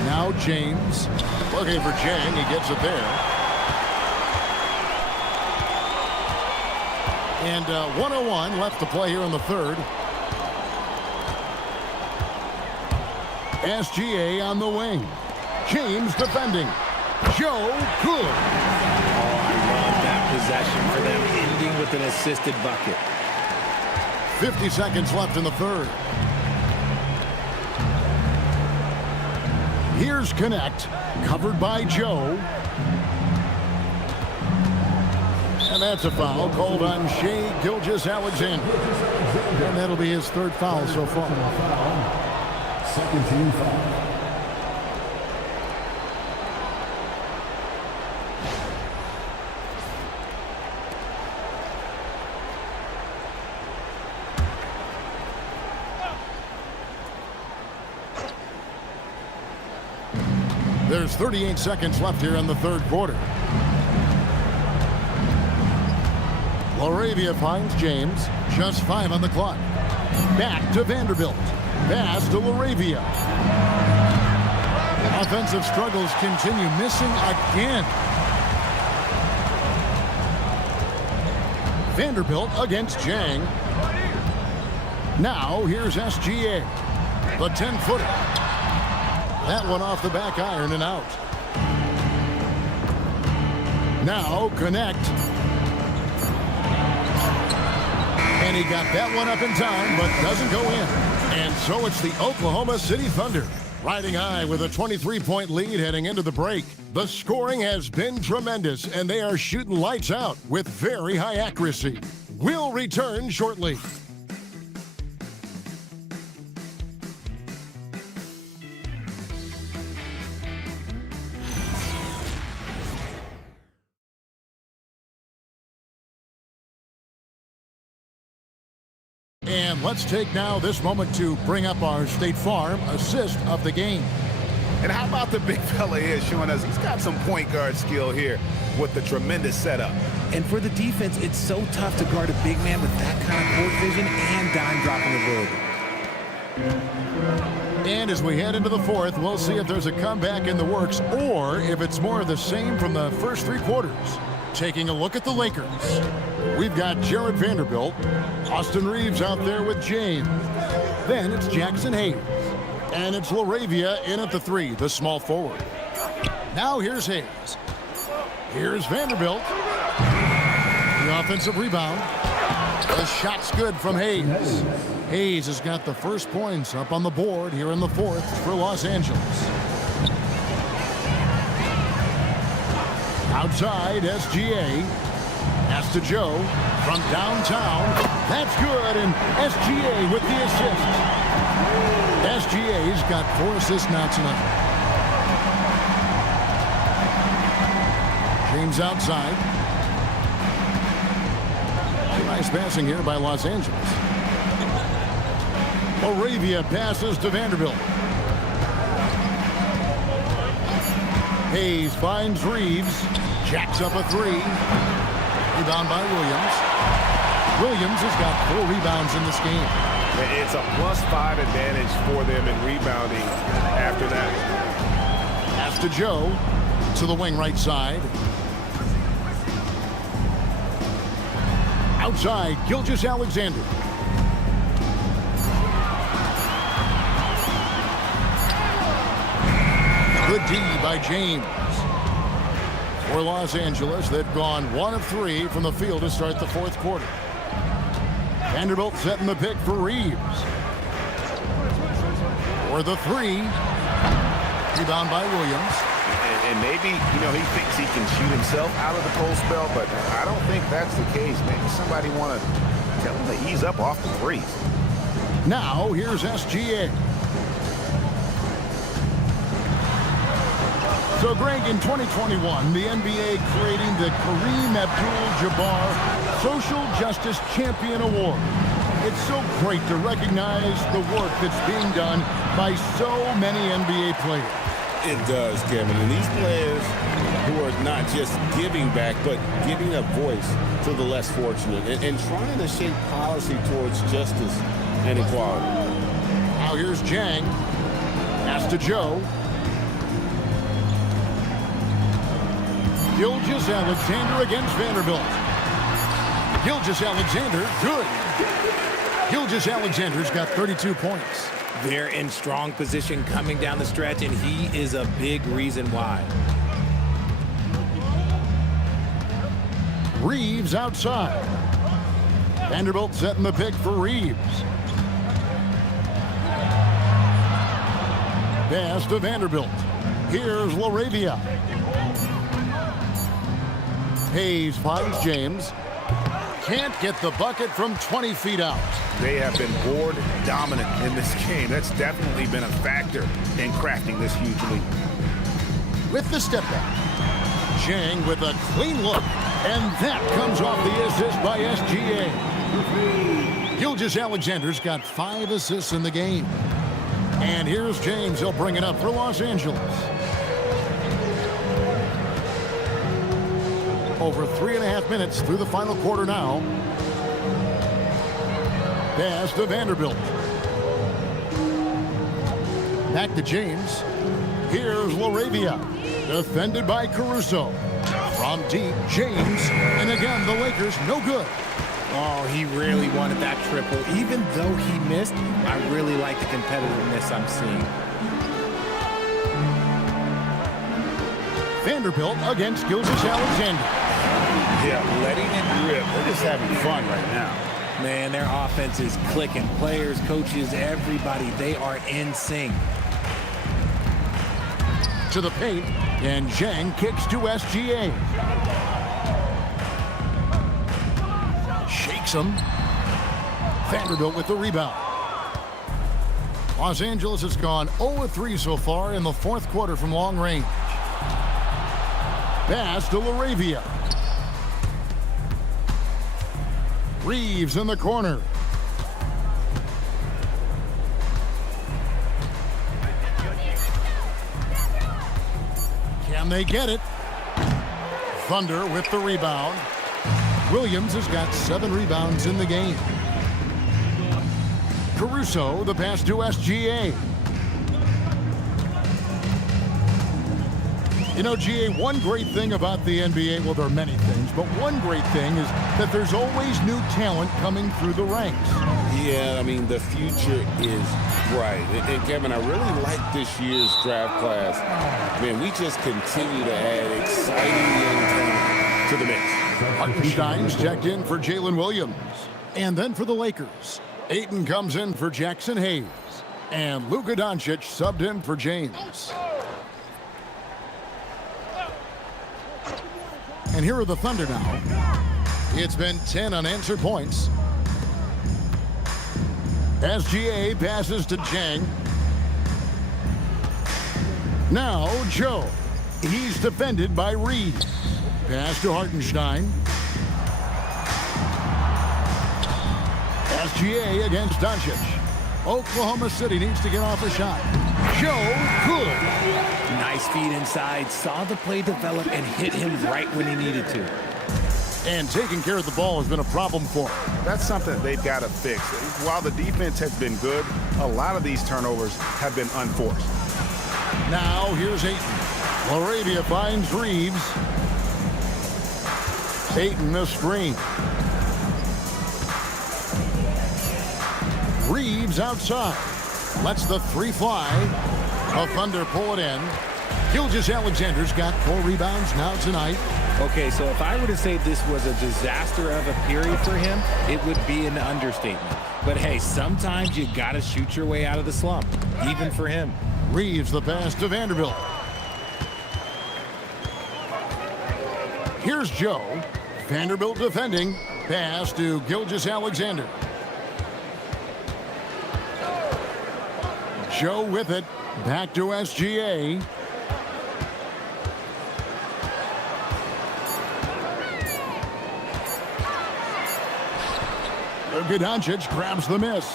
Now James. Looking for Jang. He gets it there. And 1:01 left to play here in the third. SGA on the wing. James defending. Joe good. Possession for them, ending with an assisted bucket. 50 seconds left in the third. Here's Connect, covered by Joe. And that's a foul called on Shai Gilgeous-Alexander. And that'll be his third foul so far. Second team foul. There's 38 seconds left here in the third quarter. Laravia finds James. Just 5 on the clock. Back to Vanderbilt. Pass to Laravia. Offensive struggles continue. Missing again. Vanderbilt against Jang. Now here's SGA. The 10-footer. That one off the back iron and out. Now Connect. And he got that one up in time, but doesn't go in. And so it's the Oklahoma City Thunder riding high with a 23-point lead heading into the break. The scoring has been tremendous, and they are shooting lights out with very high accuracy. We'll return shortly. And let's take now this moment to bring up our State Farm assist of the game. And how about the big fella here showing us he's got some point guard skill here with the tremendous setup. And for the defense, it's so tough to guard a big man with that kind of court vision and dime dropping ability. And as we head into the fourth, we'll see if there's a comeback in the works or if it's more of the same from the first three quarters. Taking a look at the Lakers. We've got Jared Vanderbilt, Austin Reeves out there with James. Then it's Jackson Hayes. And it's LaRavia in at the three, the small forward. Now here's Hayes. Here's Vanderbilt. The offensive rebound. The shot's good from Hayes. Hayes has got the first points up on the board here in the fourth for Los Angeles. Outside, SGA. Pass to Joe from downtown. That's good, and SGA with the assist. SGA's got 4 assists now tonight. James outside. Nice passing here by Los Angeles. LaRavia passes to Vanderbilt. Hayes finds Reeves. Jacks up a three. Rebound by Williams. Williams has got 4 rebounds in this game. It's a +5 advantage for them in rebounding after that. Pass to Joe. To the wing right side. Outside, Gilgeous-Alexander. Good D by James. For Los Angeles, they've gone 1 of 3 from the field to start the fourth quarter. Vanderbilt setting the pick for Reeves. For the three. Rebound by Williams. And maybe, he thinks he can shoot himself out of the post spell, but I don't think that's the case. Maybe somebody want to tell him to ease up off the threes. Now, here's SGA. So, Greg, in 2021, the NBA creating the Kareem Abdul-Jabbar Social Justice Champion Award. It's so great to recognize the work that's being done by so many NBA players. It does, Kevin. And these players who are not just giving back, but giving a voice to the less fortunate and trying to shape policy towards justice and equality. Now here's Jang. Pass to Joe. Gilgeous-Alexander against Vanderbilt. Gilgeous-Alexander, good. Gilgeous-Alexander's got 32 points. They're in strong position coming down the stretch, and he is a big reason why. Reeves outside. Vanderbilt setting the pick for Reeves. Pass to Vanderbilt. Here's LaRavia. Hayes finds James. Can't get the bucket from 20 feet out. They have been board dominant in this game. That's definitely been a factor in crafting this huge lead. With the step back. Jang with a clean look. And that comes off the assist by SGA. Gilgeous-Alexander's got 5 assists in the game. And here's James. He'll bring it up for Los Angeles. Over 3.5 minutes through the final quarter now. Pass to Vanderbilt. Back to James. Here's LaRavia. Defended by Caruso. From deep, James. And again, the Lakers no good. Oh, he really wanted that triple. Even though he missed, I really like the competitiveness I'm seeing. Vanderbilt against Gilgeous-Alexander. Yeah, letting it rip. They're just having fun right now. Man, their offense is clicking. Players, coaches, everybody, they are in sync. To the paint, and Zhang kicks to SGA. Shakes him. Vanderbilt with the rebound. Los Angeles has gone 0-3 so far in the fourth quarter from long range. Pass to LaRavia. Reeves in the corner. And they get it. Thunder with the rebound. Williams has got 7 rebounds in the game. Caruso, the pass to SGA. You know, GA, one great thing about the NBA, well, there are many things, but one great thing is that there's always new talent coming through the ranks. Yeah, I mean, the future is bright. And Kevin, I really like this year's draft class. Man, we just continue to add exciting young talent to the mix. Hartenstein's checked in for Jalen Williams. And then for the Lakers, Ayton comes in for Jackson Hayes. And Luka Doncic subbed in for James. And here are the Thunder now. It's been 10 unanswered points. SGA passes to Jang. Now Joe. He's defended by Reed. Pass to Hartenstein. SGA against Doncic. Oklahoma City needs to get off a shot. Joe, good. Nice feed inside, saw the play develop and hit him right when he needed to. And taking care of the ball has been a problem for him. That's something they've got to fix. While the defense has been good, a lot of these turnovers have been unforced. Now here's Ayton. Laravia finds Reeves. Ayton the screen. Reeves outside. Lets the 3 fly. The Thunder pull it in. Gilgeous-Alexander's got 4 rebounds now tonight. Okay, so if I were to say this was a disaster of a period for him, it would be an understatement. But hey, sometimes you got to shoot your way out of the slump, even for him. Reeves the pass to Vanderbilt. Here's Joe. Vanderbilt defending. Pass to Gilgeous-Alexander. Joe with it. Back to SGA. Luka Doncic grabs the miss.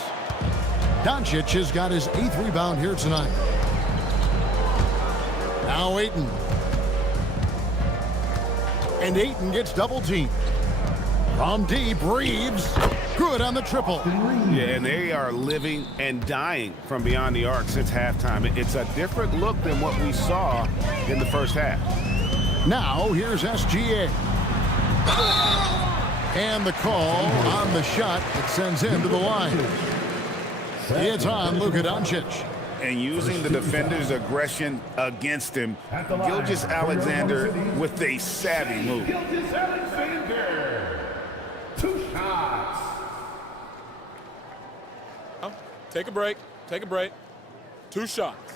Doncic has got his 8th rebound here tonight. Now Ayton. And Ayton gets double teamed. From deep, Reeves. Good on the triple. Yeah, and they are living and dying from beyond the arc since halftime. It's a different look than what we saw in the first half. Now here's SGA. And the call on the shot that sends him to the line. It's on Luka Doncic. And using the defender's aggression against him, Gilgeous-Alexander with a savvy move. Gilgeous-Alexander. 2 shots. Take a break. Take a break. 2 shots.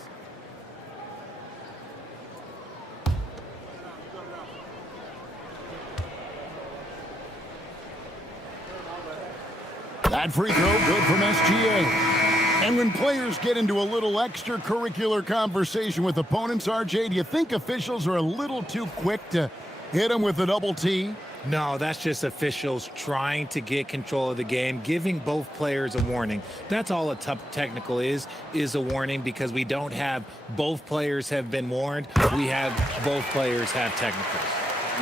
That free throw good from SGA. And when players get into a little extracurricular conversation with opponents, RJ, do you think officials are a little too quick to hit them with a double T? No, that's just officials trying to get control of the game, giving both players a warning. That's all a tough technical is a warning, because we don't have both players have been warned. We have both players have technicals.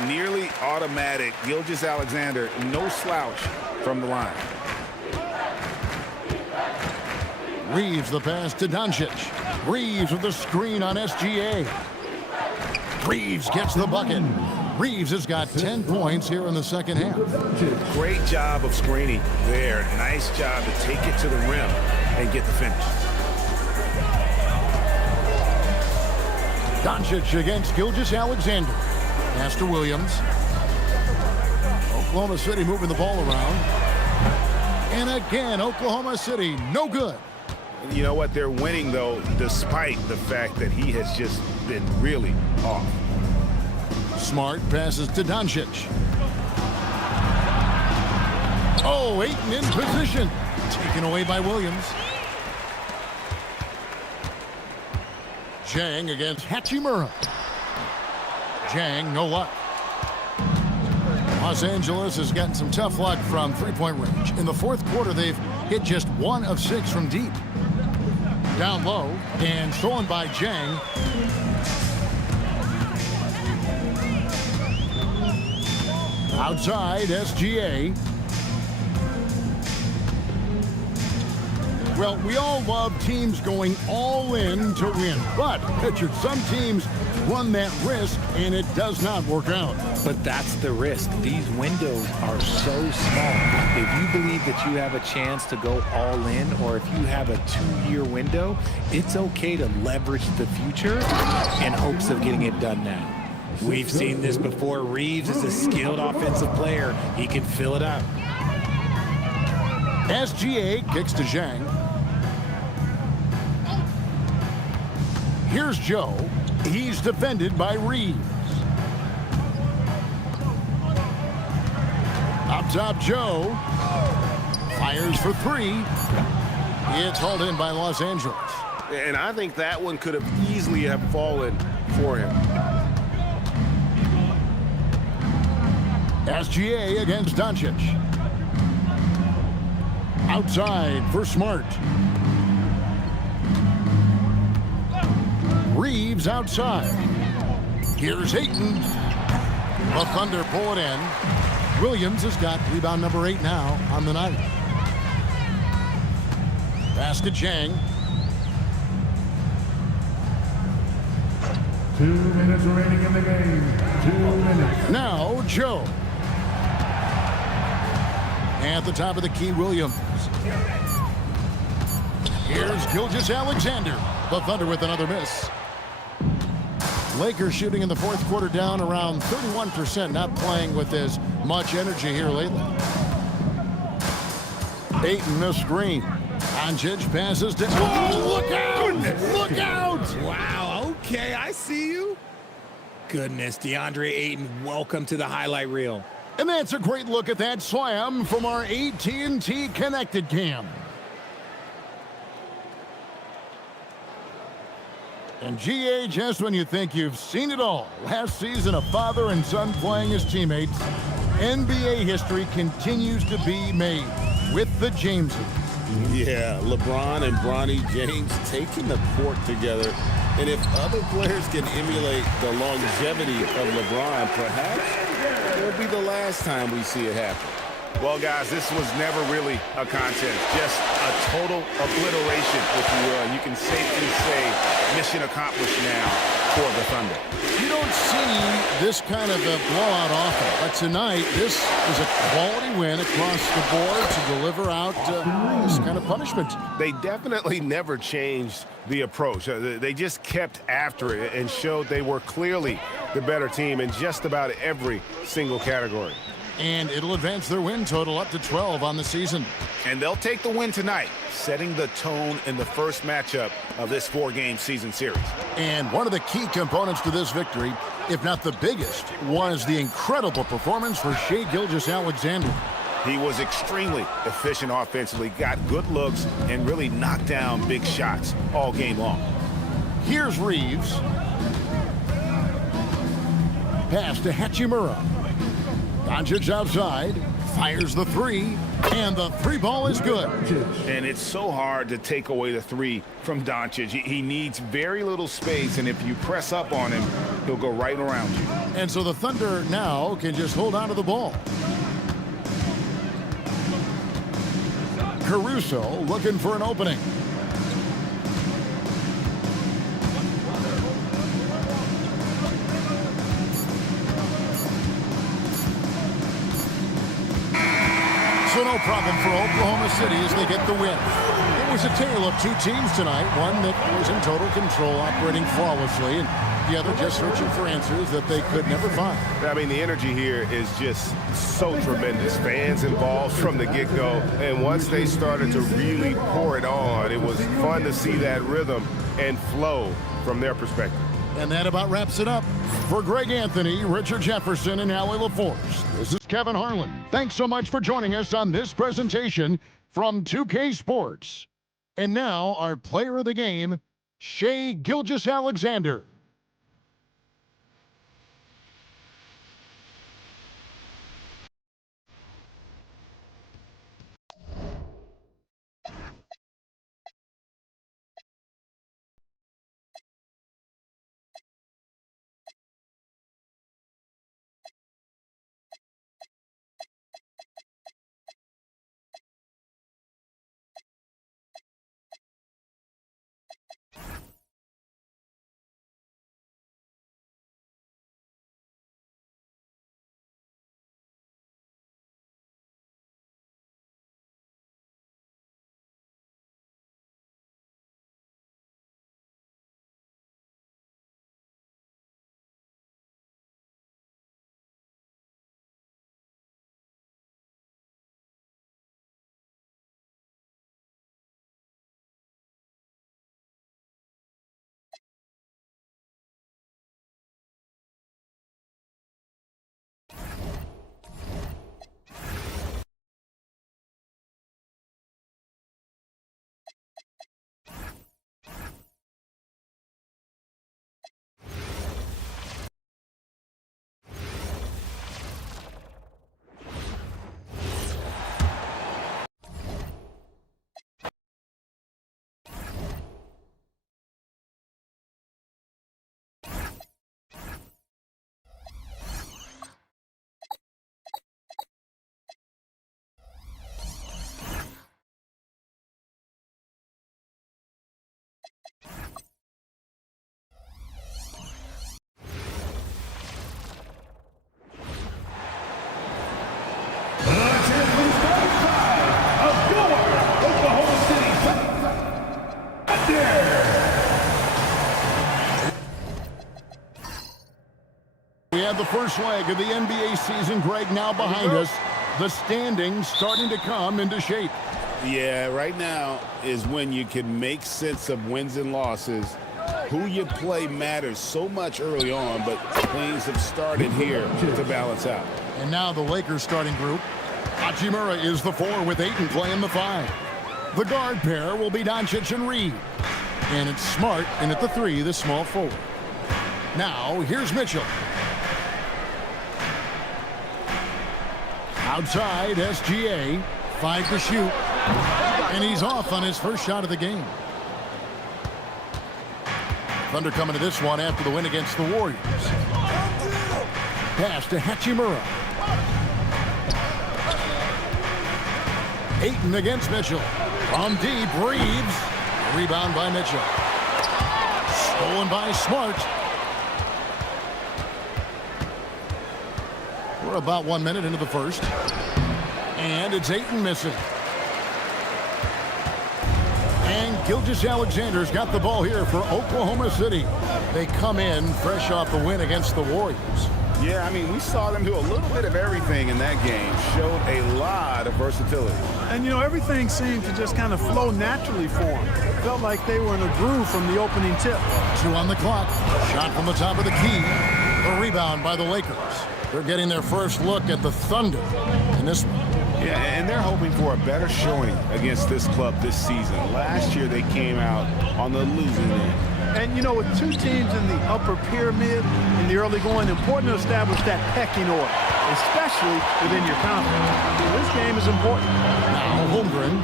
Nearly automatic. Gilgeous-Alexander, no slouch from the line. Reeves the pass to Doncic. Reeves with the screen on SGA. Reeves gets the bucket. Reeves has got 10 points here in the second half. Great job of screening there. Nice job to take it to the rim and get the finish. Doncic against Gilgeous-Alexander. Pass to Williams. Oklahoma City moving the ball around. And again, Oklahoma City, no good. You know what? They're winning, though, despite the fact that he has just been really off. Smart passes to Doncic. Oh, Ayton in position. Taken away by Williams. Jang against Hachimura. Jang, no luck. Los Angeles has gotten some tough luck from three-point range. In the fourth quarter, they've hit just 1 of 6 from deep. Down low and stolen by Jang. Outside, SGA. Well, we all love teams going all in to win. But, Richard, some teams run that risk, and it does not work out. But that's the risk. These windows are so small. If you believe that you have a chance to go all in, or if you have a 2-year window, it's okay to leverage the future in hopes of getting it done now. We've seen this before. Reeves is a skilled offensive player. He can fill it up. SGA kicks to Zhang. Here's Joe. He's defended by Reeves. Up top, Joe. Fires for three. It's hauled in by Los Angeles. And I think that one could have easily have fallen for him. SGA against Doncic. Outside for Smart. Reeves outside. Here's Ayton. The Thunder pull it in. Williams has got rebound number 8 now on the night. Pass to Zhang. 2 minutes remaining in the game. 2 minutes. Now Joe. At the top of the key, Williams. Here's Gilgeous-Alexander. The Thunder with another miss. Lakers shooting in the fourth quarter down around 31%, not playing with as much energy here lately. Ayton, the screen. Doncic passes to... Oh, look out! Look out! Wow, okay, I see you. Goodness, DeAndre Ayton, welcome to the highlight reel. And that's a great look at that slam from our AT&T Connected Cam. And GA, just when you think you've seen it all, last season a father and son playing as teammates, NBA history continues to be made with the Jameses. Yeah, LeBron and Bronny James taking the court together. And if other players can emulate the longevity of LeBron, perhaps it will be the last time we see it happen. Well, guys, this was never really a contest, just a total obliteration, if you will. And you can safely say mission accomplished now for the Thunder. You don't see this kind of a blowout often, but tonight this is a quality win across the board to deliver out this kind of punishment. They definitely never changed the approach. They just kept after it and showed they were clearly the better team in just about every single category. And it'll advance their win total up to 12 on the season. And they'll take the win tonight, setting the tone in the first matchup of this 4-game season series. And one of the key components to this victory, if not the biggest, was the incredible performance for Shai Gilgeous-Alexander. He was extremely efficient offensively, got good looks, and really knocked down big shots all game long. Here's Reeves. Pass to Hachimura. Doncic outside, fires the three, and the three ball is good. And it's so hard to take away the three from Doncic. He needs very little space, and if you press up on him, he'll go right around you. And so the Thunder now can just hold on to the ball. Caruso looking for an opening. So no problem for Oklahoma City as they get the win. It was a tale of two teams tonight, one that was in total control, operating flawlessly, and the other just searching for answers that they could never find. I mean, the energy here is just so tremendous. Fans involved from the get-go, and once they started to really pour it on, it was fun to see that rhythm and flow from their perspective. And that about wraps it up. For Greg Anthony, Richard Jefferson, and Allie LaForce, this is Kevin Harlan. Thanks so much for joining us on this presentation from 2K Sports. And now, our player of the game, Shai Gilgeous-Alexander. first leg of the NBA season, Greg, now behind us. The standings starting to come into shape. Yeah, right now is when you can make sense of wins and losses. Who you play matters so much early on, but things have started here to balance out. And now the Lakers starting group. Hachimura is the 4 with Ayton playing the 5. The guard pair will be Doncic and Reed. And it's Smart in at the 3, the small forward. Now, here's Mitchell. Outside, SGA. 5 to shoot. And he's off on his first shot of the game. Thunder coming to this one after the win against the Warriors. Pass to Hachimura. Ayton against Mitchell. From deep, Reeves. Rebound by Mitchell. Stolen by Smart. We're about 1 minute into the first. And it's Ayton missing. And Gilgeous-Alexander's got the ball here for Oklahoma City. They come in fresh off the win against the Warriors. Yeah, I mean, we saw them do a little bit of everything in that game. Showed a lot of versatility. And, you know, everything seemed to just kind of flow naturally for them. Felt like they were in a groove from the opening tip. 2 on the clock. Shot from the top of the key. A rebound by the Lakers. They're getting their first look at the Thunder in this one. Yeah, and they're hoping for a better showing against this club this season. Last year, they came out on the losing end. And, you know, with two teams in the upper pyramid in the early going, important to establish that pecking order, especially within your conference. This game is important. Now Holmgren,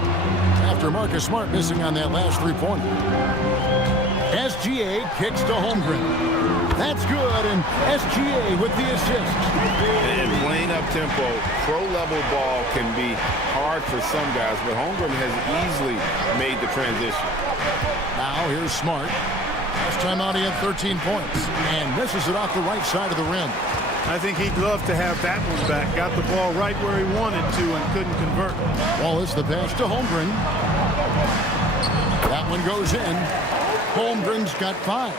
after Marcus Smart missing on that last three-pointer. SGA kicks to Holmgren. That's good, and SGA with the assist. And playing up-tempo, pro-level ball can be hard for some guys, but Holmgren has easily made the transition. Now here's Smart. Last time out he had 13 points and misses it off the right side of the rim. I think he'd love to have that one back. Got the ball right where he wanted to and couldn't convert. Wallace the pass to Holmgren. That one goes in. Holmgren's got 5.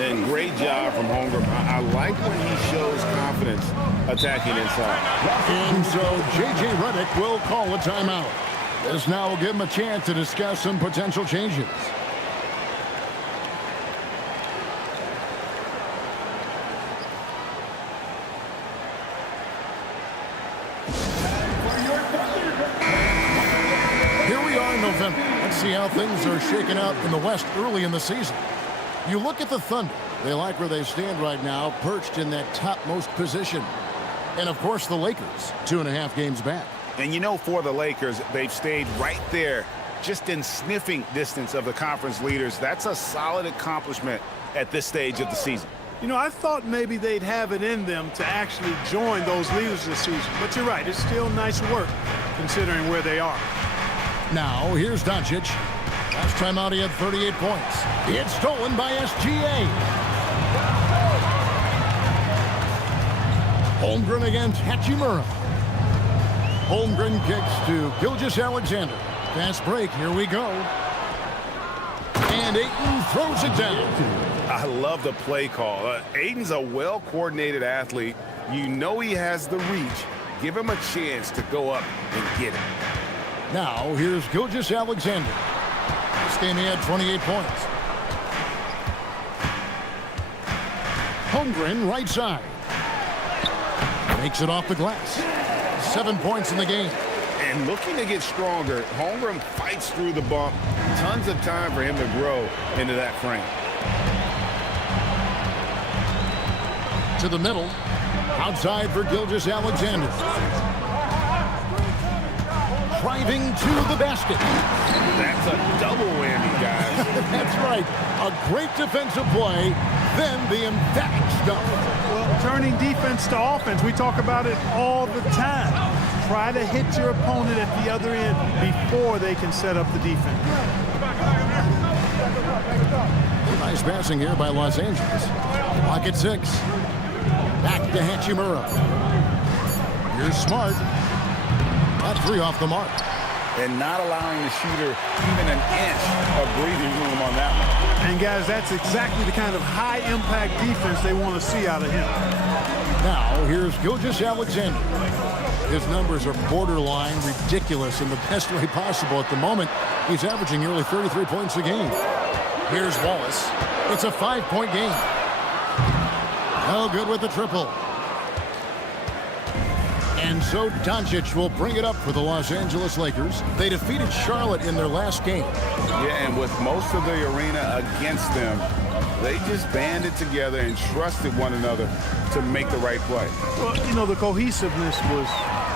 And great job from Holmgren. I like when he shows confidence attacking inside. And so J.J. Redick will call a timeout. This now will give him a chance to discuss some potential changes. Here we are in November. Let's see how things are shaking out in the West early in the season. You look at the Thunder. They like where they stand right now, perched in that topmost position. And, of course, the Lakers, 2.5 games back. And, you know, for the Lakers, they've stayed right there, just in sniffing distance of the conference leaders. That's a solid accomplishment at this stage of the season. You know, I thought maybe they'd have it in them to actually join those leaders this season. But you're right, it's still nice work considering where they are. Now, here's Doncic. Last time out, he had 38 points. It's stolen by SGA. Holmgren against Hachimura. Holmgren kicks to Gilgeous-Alexander. Fast break, here we go. And Ayton throws it down. I love the play call. Ayton's a well-coordinated athlete. You know he has the reach. Give him a chance to go up and get it. Now, here's Gilgeous-Alexander. This game he had 28 points. Holmgren, right side. Makes it off the glass. 7 points in the game. And looking to get stronger, Holmgren fights through the bump. Tons of time for him to grow into that frame. To the middle. Outside for Gilgeous-Alexander. Driving to the basket. That's a double whammy, guys. That's right. A great defensive play, then the emphatic stuff. Well, turning defense to offense, we talk about it all the time. Try to hit your opponent at the other end before they can set up the defense. Nice passing here by Los Angeles. Clock at 6. Back to Hachimura. Here's Smart. That 3 off the mark. and not allowing the shooter even an inch of breathing room on that one. And, guys, that's exactly the kind of high-impact defense they want to see out of him. Now, here's Gilgeous-Alexander. His numbers are borderline ridiculous in the best way possible at the moment. He's averaging nearly 33 points a game. Here's Wallace. It's a 5-point game. No good with the triple. And so Doncic will bring it up for the Los Angeles Lakers. They defeated Charlotte in their last game. Yeah, and with most of the arena against them, they just banded together and trusted one another to make the right play. Well, you know, the cohesiveness was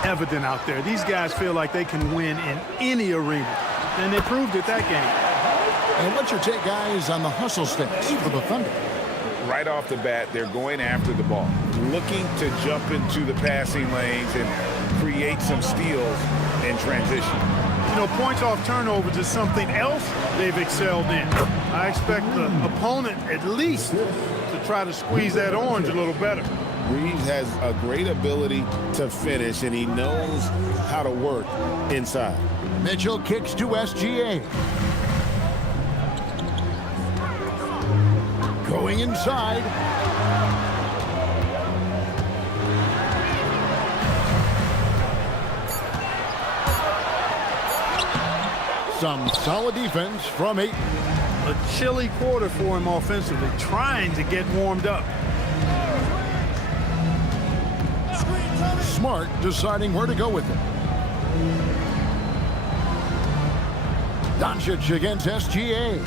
evident out there. These guys feel like they can win in any arena, and they proved it that game. And what's your take, guys, on the hustle stats for the Thunder? Right off the bat, they're going after the ball, looking to jump into the passing lanes and create some steals in transition. You know, points off turnovers is something else they've excelled in. I expect the opponent at least to try to squeeze that orange a little better. Reeves has a great ability to finish, and he knows how to work inside. Mitchell kicks to SGA. Going inside. Some solid defense from Ayton. A chilly quarter for him offensively, trying to get warmed up. Smart deciding where to go with it. Doncic against SGA.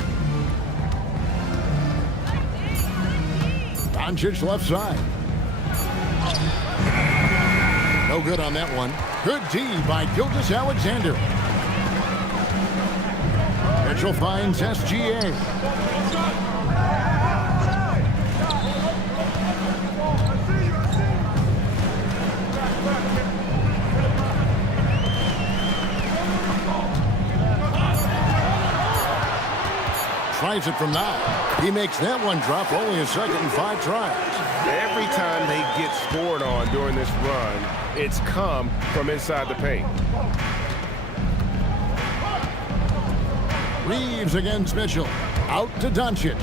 Doncic left side. No good on that one. Good D by Gilgeous-Alexander. Mitchell finds SGA. Tries it from now. He makes that one drop, only a second and 5 tries. Every time they get scored on during this run, it's come from inside the paint. Reeves against Mitchell. Out to Doncic.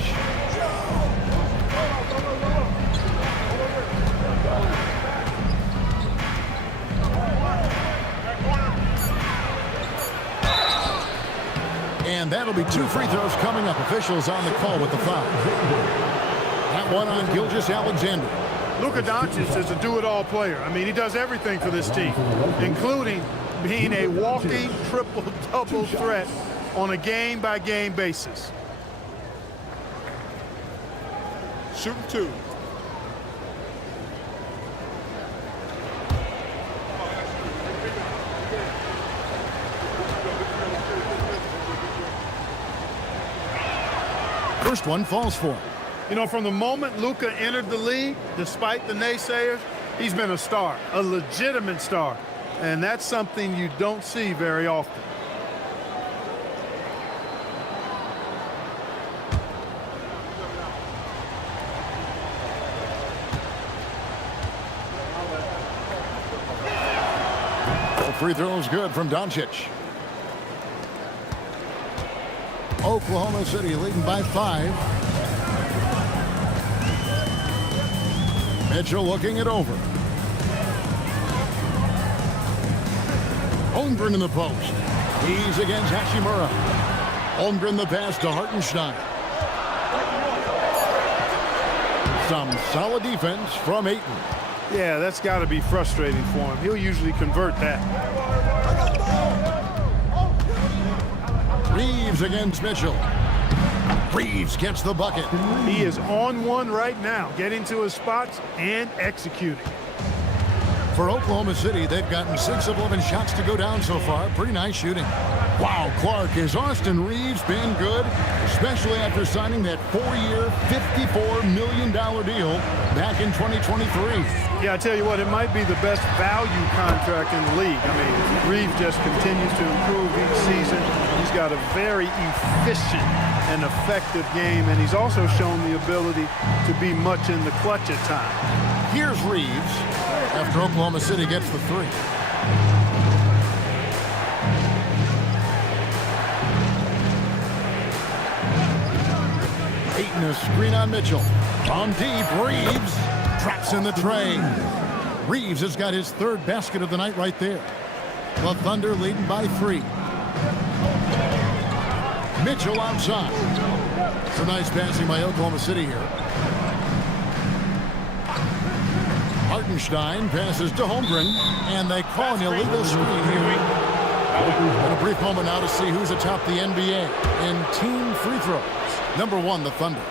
And that'll be 2 free throws coming up. Officials on the call with the foul. That one on Gilgeous-Alexander. Luka Doncic is a do-it-all player. I mean, he does everything for this team, including being a walking triple-double threat on a game-by-game basis. Shooting 2. First one falls for him. You know, from the moment Luka entered the league, despite the naysayers, he's been a star, a legitimate star. And that's something you don't see very often. Free throw is good from Doncic. Oklahoma City leading by 5. Mitchell looking it over. Holmgren in the post. He's against Hachimura. Holmgren the pass to Hartenstein. Some solid defense from Ayton. Yeah, that's got to be frustrating for him. He'll usually convert that. Reeves against Mitchell. Reeves gets the bucket. He is on one right now, getting to his spots and executing. For Oklahoma City, they've gotten 6 of 11 shots to go down so far. Pretty nice shooting. Wow, Clark, has Austin Reeves been good? Especially after signing that 4-year, $54 million deal back in 2023. Yeah, I tell you what, it might be the best value contract in the league. I mean, Reeves just continues to improve each season. He's got a very efficient and effective game, and he's also shown the ability to be much in the clutch at times. Here's Reeves after Oklahoma City gets the 3. Ayton, a screen on Mitchell. From deep, Reeves traps in the tray. Reeves has got his third basket of the night right there. The Thunder leading by 3. Mitchell outside. Some nice passing by Oklahoma City here. Hartenstein passes to Holmgren, and they call an illegal screen here. And a brief moment now to see who's atop the NBA in team free throws. Number 1, the Thunder.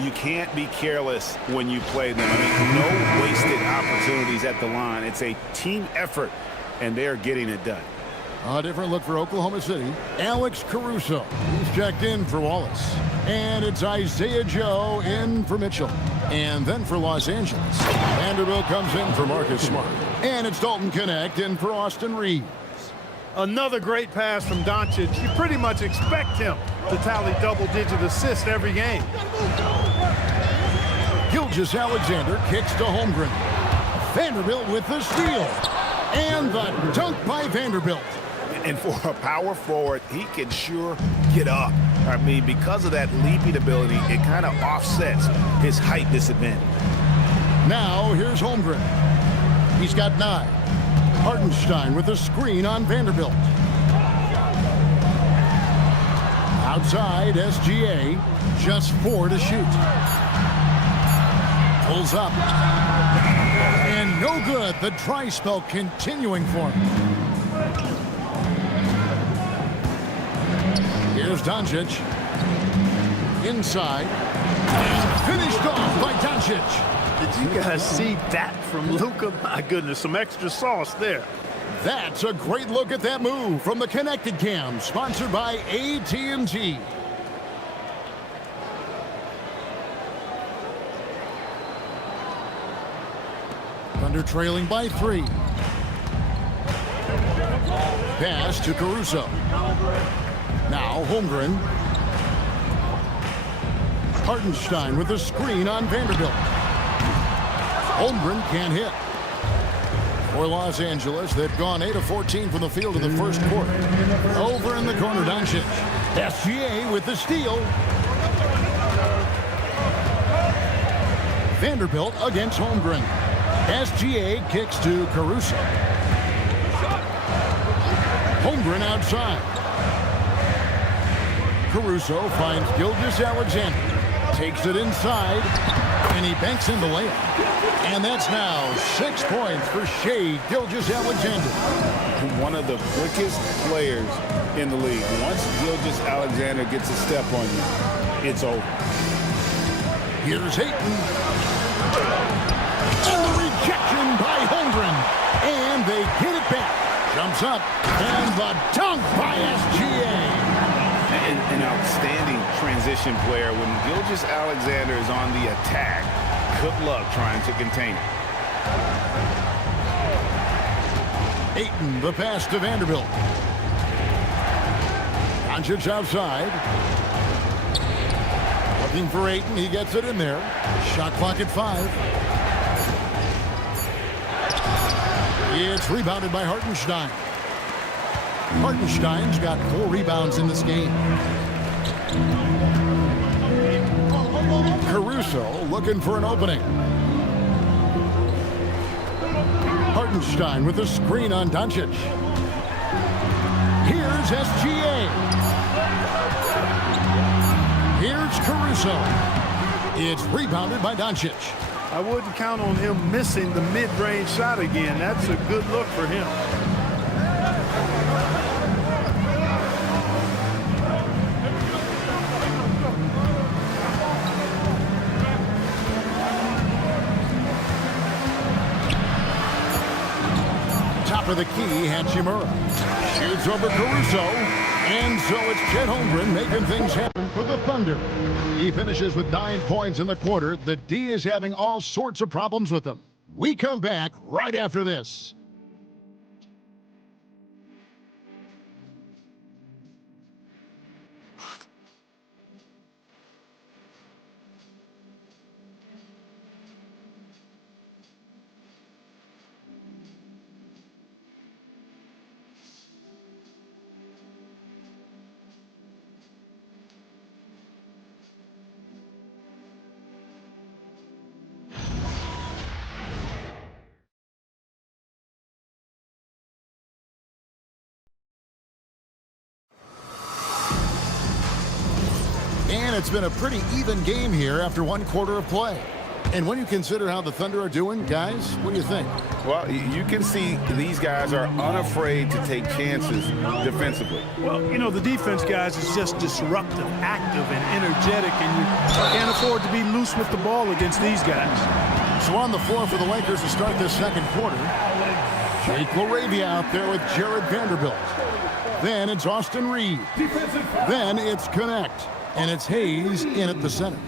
You can't be careless when you play them. I mean, no wasted opportunities at the line. It's a team effort, and they're getting it done. A different look for Oklahoma City. Alex Caruso, who's checked in for Wallace. And it's Isaiah Joe in for Mitchell. And then for Los Angeles, Vanderbilt comes in for Marcus Smart. And it's Dalton Connect in for Austin Reeves. Another great pass from Doncic. You pretty much expect him to tally double-digit assists every game. Gilgeous-Alexander kicks to Holmgren. Vanderbilt with the steal. And the dunk by Vanderbilt. And for a power forward, he can sure get up. I mean, because of that leaping ability, it kind of offsets his height disadvantage. Now, here's Holmgren. He's got 9. Hartenstein with a screen on Vanderbilt. Outside, SGA, just 4 to shoot. Pulls up. And no good. The dry spell continuing for him. Here's Doncic. Inside. Finished off by Doncic. Did you guys see that from Luka? My goodness, some extra sauce there. That's a great look at that move from the Connected Cam, sponsored by AT&T. Thunder trailing by 3. Pass to Caruso. Now Holmgren. Hartenstein with a screen on Vanderbilt. Holmgren can't hit. For Los Angeles, they've gone 8 of 14 from the field in the first quarter. Over in the corner, Doncic. SGA with the steal. Vanderbilt against Holmgren. SGA kicks to Caruso. Holmgren outside. Caruso finds Gilgeous-Alexander. Takes it inside, and he banks in the layup. And that's now 6 points for Shai Gilgeous-Alexander. One of the quickest players in the league. Once Gilgeous-Alexander gets a step on you, it's over. Here's Ayton. And the rejection by Holmgren. And they get it back. Jumps up. And the dunk by SGA. An outstanding transition player. When Gilgeous-Alexander is on the attack, good luck trying to contain it. Ayton, the pass to Vanderbilt. Doncic outside. Looking for Ayton. He gets it in there. Shot clock at 5. It's rebounded by Hartenstein. Hartenstein's got 4 rebounds in this game. Caruso looking for an opening. Hartenstein with a screen on Doncic. Here's SGA. Here's Caruso. It's rebounded by Doncic. I wouldn't count on him missing the mid-range shot again. That's a good look for him. For the key, Hachimura shoots over Caruso, and so it's Chet Holmgren making things happen for the Thunder. He finishes with 9 points in the quarter. The D is having all sorts of problems with them. We come back right after this. it's been a pretty even game here after one quarter of play. And when you consider how the Thunder are doing, guys, what do you think? Well, you can see these guys are unafraid to take chances defensively. Well, you know, the defense, guys, is just disruptive, active, and energetic, and you can't afford to be loose with the ball against these guys. So on the floor for the Lakers to start this second quarter, Jake LaRavia out there with Jared Vanderbilt. Then it's Austin Reed. Then it's Connect. And it's Hayes in at the center.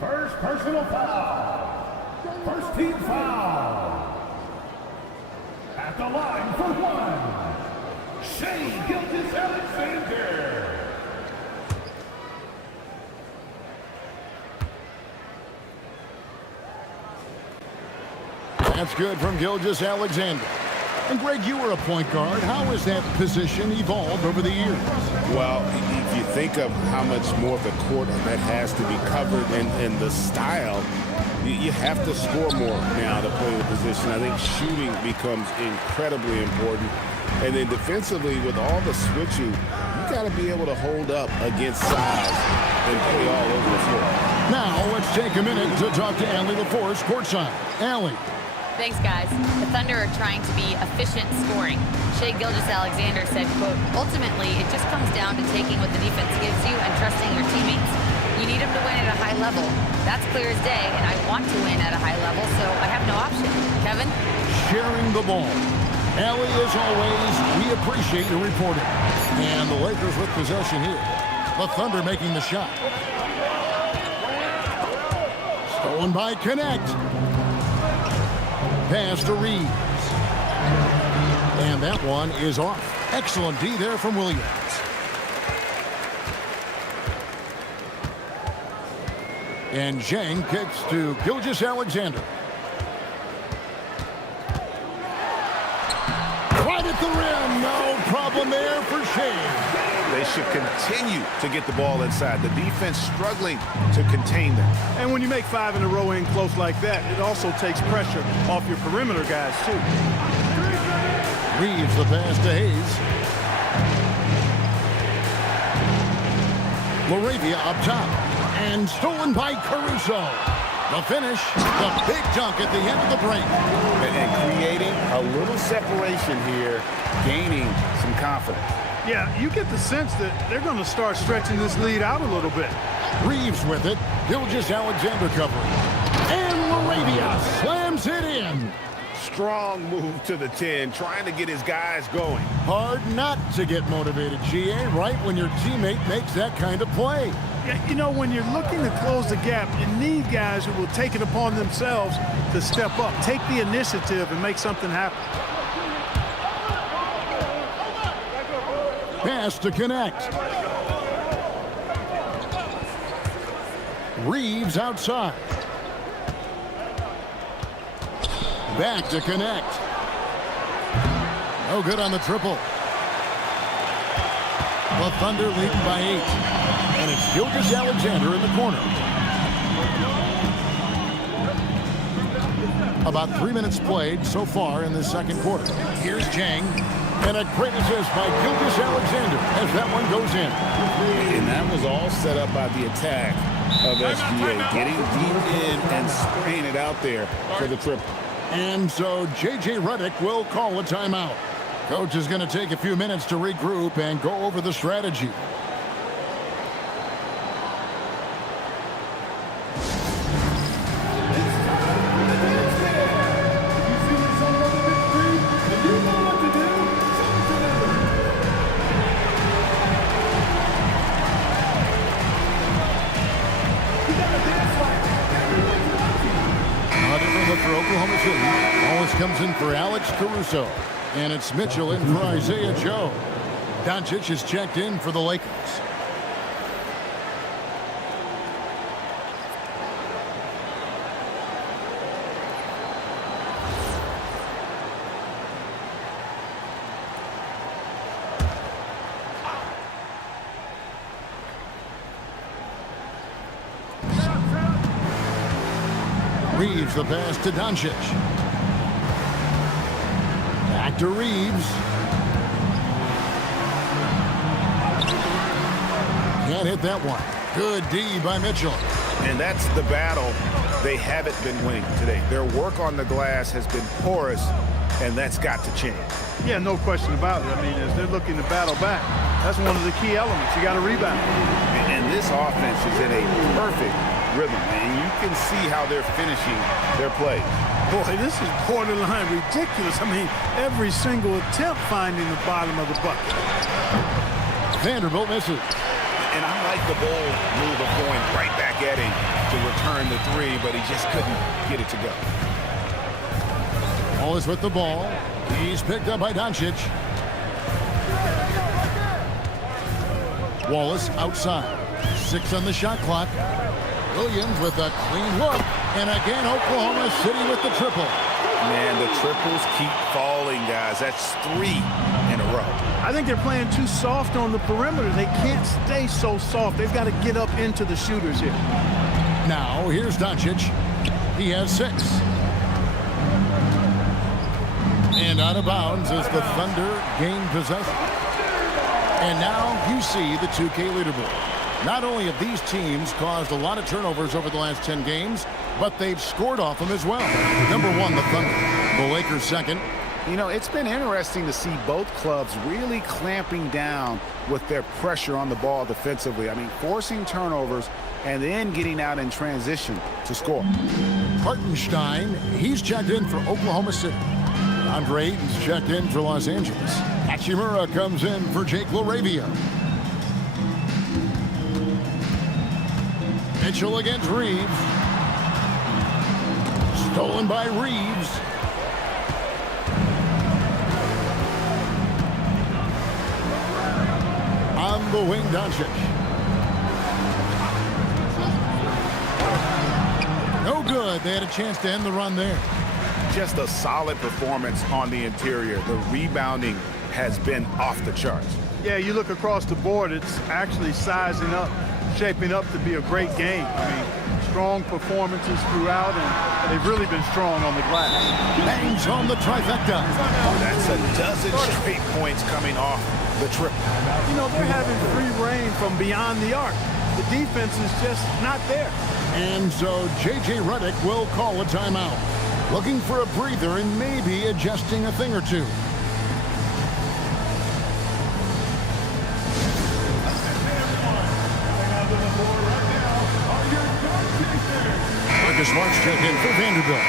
First personal foul. First team foul. At the line for one, Shea Gilgeous-Alexander. That's good from Gilgeous-Alexander. And Greg, you were a point guard. How has that position evolved over the years? Well, if you think of how much more of the court that has to be covered and the style, you have to score more now to play the position. I think shooting becomes incredibly important. And then defensively, with all the switching, you got to be able to hold up against size and play all over the floor. Now, let's take a minute to talk to Allie LaForce courtside. Allie. Thanks, guys. The Thunder are trying to be efficient scoring. Shea Gilgeous-Alexander said, quote, ultimately, it just comes down to taking what the defense gives you and trusting your teammates. You need them to win at a high level. That's clear as day, and I want to win at a high level, so I have no option. Kevin? Sharing the ball. Allie, as always, we appreciate your reporting. And the Lakers with possession here. The Thunder making the shot. Stolen by Connect. Pass to Reeves. And that one is off. Excellent D there from Williams. And Zhang kicks to Gilgeous-Alexander. Right at the rim. No problem there for Shea. They should continue to get the ball inside. The defense struggling to contain them. And when you make 5 in a row in close like that, it also takes pressure off your perimeter guys, too. Reeves the pass to Hayes. LaRavia up top. And stolen by Caruso. The finish, the big dunk at the end of the break. And creating a little separation here, gaining some confidence. Yeah, you get the sense that they're going to start stretching this lead out a little bit. Reeves with it. Gilgeous-Alexander covering. And LaRavia slams it in. Strong move to the 10, trying to get his guys going. Hard not to get motivated, GA, right when your teammate makes that kind of play. Yeah, you know, when you're looking to close the gap, you need guys who will take it upon themselves to step up, take the initiative, and make something happen. Pass to Connect. Reeves outside. Back to Connect. No good on the triple. The Thunder leading by 8. And it's Gilgeous-Alexander in the corner. About 3 minutes played so far in this second quarter. Here's Zhang. And a great assist by Gilgeous-Alexander as that one goes in. And that was all set up by the attack of SGA, getting deep in and spraying it out there for the triple. And so J.J. Redick will call a timeout. Coach is going to take a few minutes to regroup and go over the strategy. For Oklahoma City, always comes in for Alex Caruso. And it's Mitchell in for Isaiah Joe. Doncic is checked in for the Lakers. Reeves the pass to Doncic. Back to Reeves. Can't hit that one. Good D by Mitchell. And that's the battle they haven't been winning today. Their work on the glass has been porous, and that's got to change. Yeah, no question about it. I mean, as they're looking to battle back, that's one of the key elements. You got to rebound. And this offense is in a perfect rhythm, and you can see how they're finishing their play. Boy, this is borderline ridiculous. I mean, every single attempt finding the bottom of the bucket. Vanderbilt misses. And I like the bold move of going right back at him to return the three, but he just couldn't get it to go. Wallace with the ball. He's picked up by Doncic. Wallace outside. 6 on the shot clock. Williams with a clean look. And again, Oklahoma City with the triple. Man, the triples keep falling, guys. That's 3 in a row. I think they're playing too soft on the perimeter. They can't stay so soft. They've got to get up into the shooters here. Now, here's Doncic. He has 6. And out of bounds as the Thunder gain possession. And now you see the 2K leaderboard. Not only have these teams caused a lot of turnovers over the last 10 games, but they've scored off them as well. Number 1, the Thunder. The Lakers second. You know, it's been interesting to see both clubs really clamping down with their pressure on the ball defensively. I mean, forcing turnovers and then getting out in transition to score. Hartenstein, he's checked in for Oklahoma City. Andre Ayton's checked in for Los Angeles. Hachimura comes in for Jake LaRavia. Mitchell against Reeves. Stolen by Reeves. On the wing, Doncic. No good. They had a chance to end the run there. Just a solid performance on the interior. The rebounding has been off the charts. Yeah, you look across the board, it's actually sizing up, shaping up to be a great game. I mean, strong performances throughout, and they've really been strong on the glass. Bangs on the trifecta. That's a dozen straight points coming off the triple. You know, they're having free reign from beyond the arc. The defense is just not there. And so J.J. Redick will call a timeout. Looking for a breather and maybe adjusting a thing or two. Marcus Smart's check in for Vanderbilt.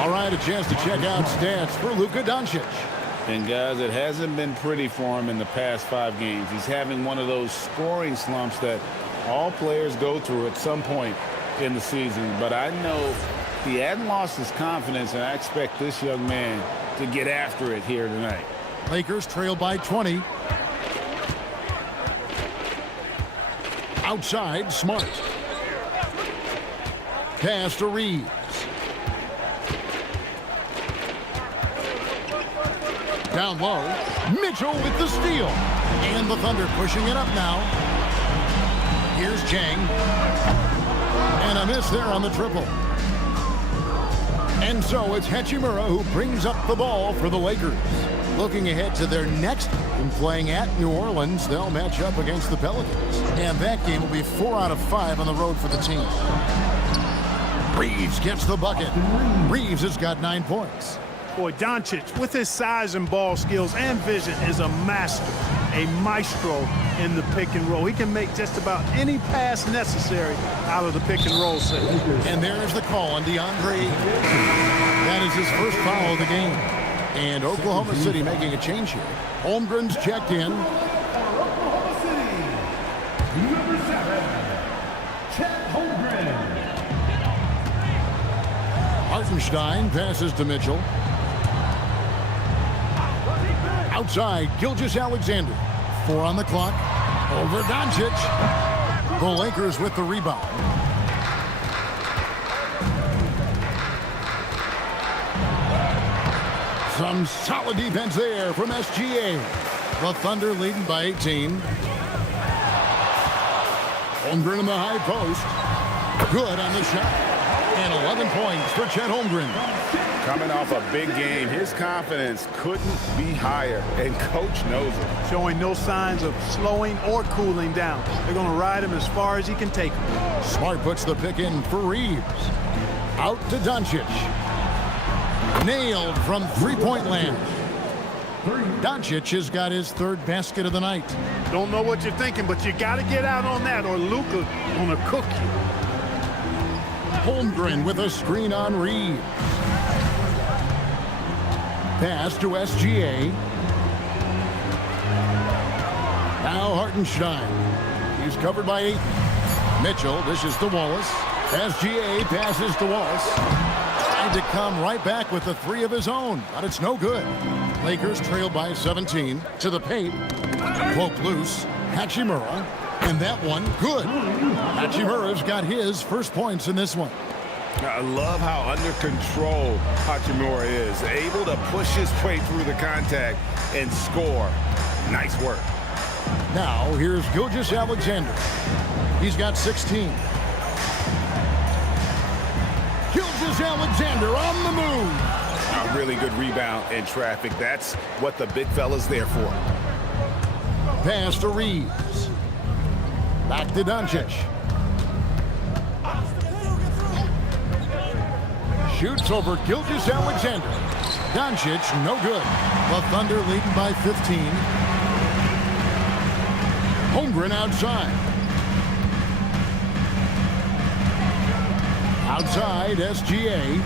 All right, a chance to check out stats for Luka Doncic. And guys, it hasn't been pretty for him in the past 5 games. He's having one of those scoring slumps that all players go through at some point in the season. But I know he hadn't lost his confidence, and I expect this young man to get after it here tonight. Lakers trail by 20. Outside, Smart. Pass to Reeves. Down low, Mitchell with the steal. And the Thunder pushing it up now. Here's Chang. And a miss there on the triple. And so it's Hachimura who brings up the ball for the Lakers. Looking ahead to their next game, playing at New Orleans, they'll match up against the Pelicans. And that game will be 4 out of 5 on the road for the team. Reeves gets the bucket. Reeves has got 9 points. Boy, Doncic, with his size and ball skills and vision, is a master, a maestro in the pick and roll. He can make just about any pass necessary out of the pick and roll set. And there's the call on DeAndre Ayton. That is his first foul of the game. And Oklahoma City making a change here. Holmgren's checked in. Oklahoma City, number 7, Chet Holmgren. Hartenstein passes to Mitchell. Outside, Gilgeous-Alexander. 4 on the clock. Over Doncic. The Lakers with the rebound. Some solid defense there from SGA. The Thunder leading by 18. Holmgren in the high post. Good on the shot. And And 11 points for Chet Holmgren. Coming off a big game, his confidence couldn't be higher, and coach knows it. Showing no signs of slowing or cooling down. They're going to ride him as far as he can take him. Smart puts the pick in for Reeves. Out to Doncic. Nailed from three-point land. Doncic has got his third basket of the night. Don't know what you're thinking, but you got to get out on that or Luka gonna cook you. Holmgren with a screen on Reeves. Pass to SGA. Now Hartenstein. He's covered by 8. Mitchell dishes to Wallace. SGA passes to Wallace. Trying to come right back with the 3 of his own, but it's no good. Lakers trail by 17 to the paint. Poke loose. Hachimura. And that one, good. Hachimura's got his first points in this one. I love how under control Hachimura is. Able to push his way through the contact and score. Nice work. Now, here's Gilgeous-Alexander. He's got 16. Gilgeous-Alexander on the move. A really good rebound in traffic. That's what the big fella's there for. Pass to Reeves. Back to Doncic. Shoots over Gilgeous-Alexander. Doncic, no good. The Thunder leading by 15. Holmgren outside. Outside, SGA.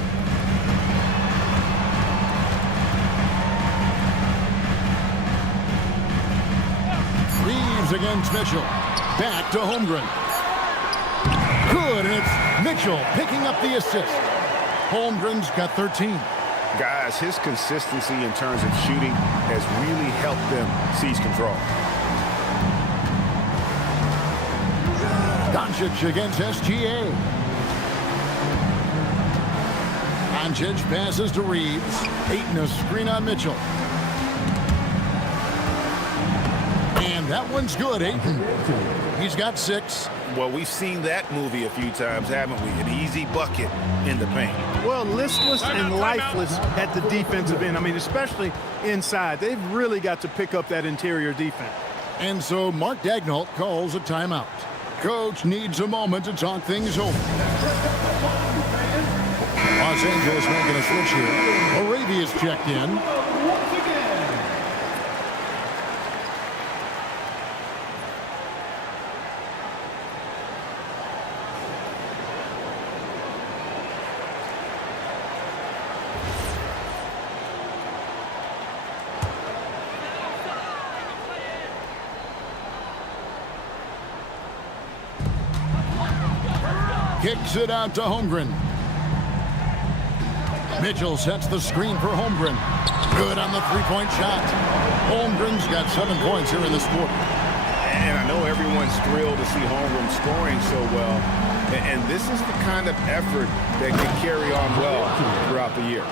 Reeves against Mitchell. Back to Holmgren. Good, and it's Mitchell picking up the assist. Holmgren's got 13. Guys, his consistency in terms of shooting has really helped them seize control. Doncic against SGA. Doncic passes to Reeves. Ayton a screen on Mitchell. And that one's good, Ayton. He's got 6. Well, we've seen that movie a few times, haven't we? An easy bucket in the paint. Well, listless and lifeless at the defensive end. I mean, especially inside. They've really got to pick up that interior defense. And so Mark Daigneault calls a timeout. Coach needs a moment to talk things over. Los Angeles making a switch here. Arabia's checked in. Kicks it out to Holmgren. Mitchell sets the screen for Holmgren. Good on the three-point shot. Holmgren's got 7 points here in this quarter. And I know everyone's thrilled to see Holmgren scoring so well. And this is the kind of effort that can carry on well throughout the year.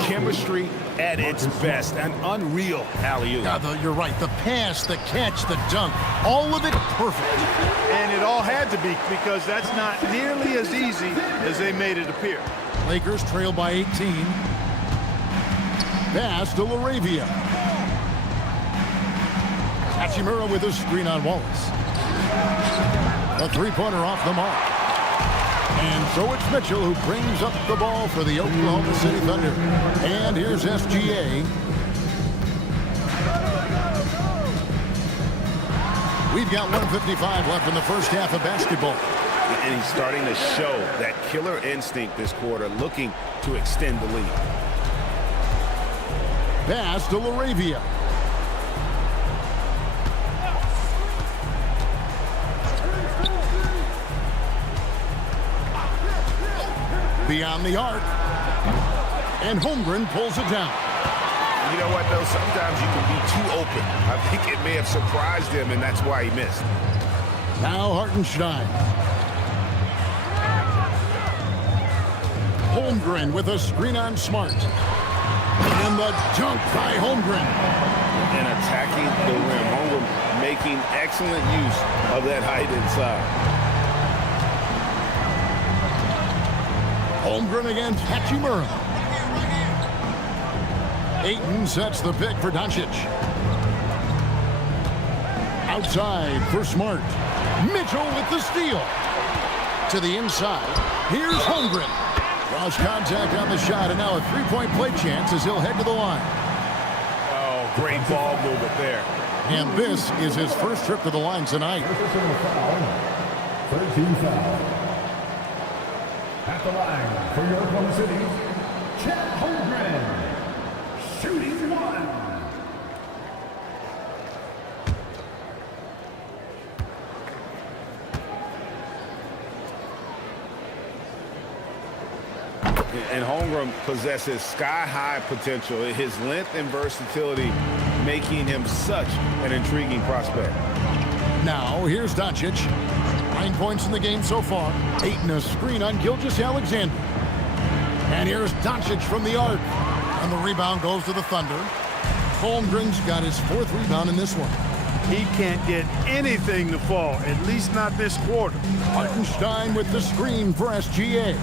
Chemistry at its best. An unreal alley-oop. You're right. The pass, the catch, the dunk, all of it perfect. And it all had to be, because that's not nearly as easy as they made it appear. Lakers trail by 18. Pass to LaRavia. Hachimura with a screen on Wallace. A three-pointer off the mark. And so it's Mitchell who brings up the ball for the Oklahoma City Thunder. And here's SGA. We've got 1:55 left in the first half of basketball. And he's starting to show that killer instinct this quarter, looking to extend the lead. Pass to LaRavia. Beyond the arc. And Holmgren pulls it down. You know what, though? Sometimes you can be too open. I think it may have surprised him, and that's why he missed. Now Hartenstein. Holmgren with a screen on Smart. And the dunk by Holmgren. And attacking the rim. Holmgren making excellent use of that height inside. Holmgren against Hachimura. Ayton sets the pick for Doncic. Outside for Smart. Mitchell with the steal. To the inside. Here's Holmgren. Lost contact on the shot, and now a three-point play chance as he'll head to the line. Oh, great ball movement there. And this is his first trip to the line tonight. 13 foul. At the line for your Oklahoma City, Chet Holmgren. Shooting one. And Holmgren possesses sky-high potential. His length and versatility making him such an intriguing prospect. Now, here's Doncic. 9 points in the game so far. Ayton a screen on Gilgeous-Alexander. And here's Doncic from the arc. And the rebound goes to the Thunder. Holmgren's got his 4th rebound in this one. He can't get anything to fall, at least not this quarter. Hartenstein with the screen for SGA.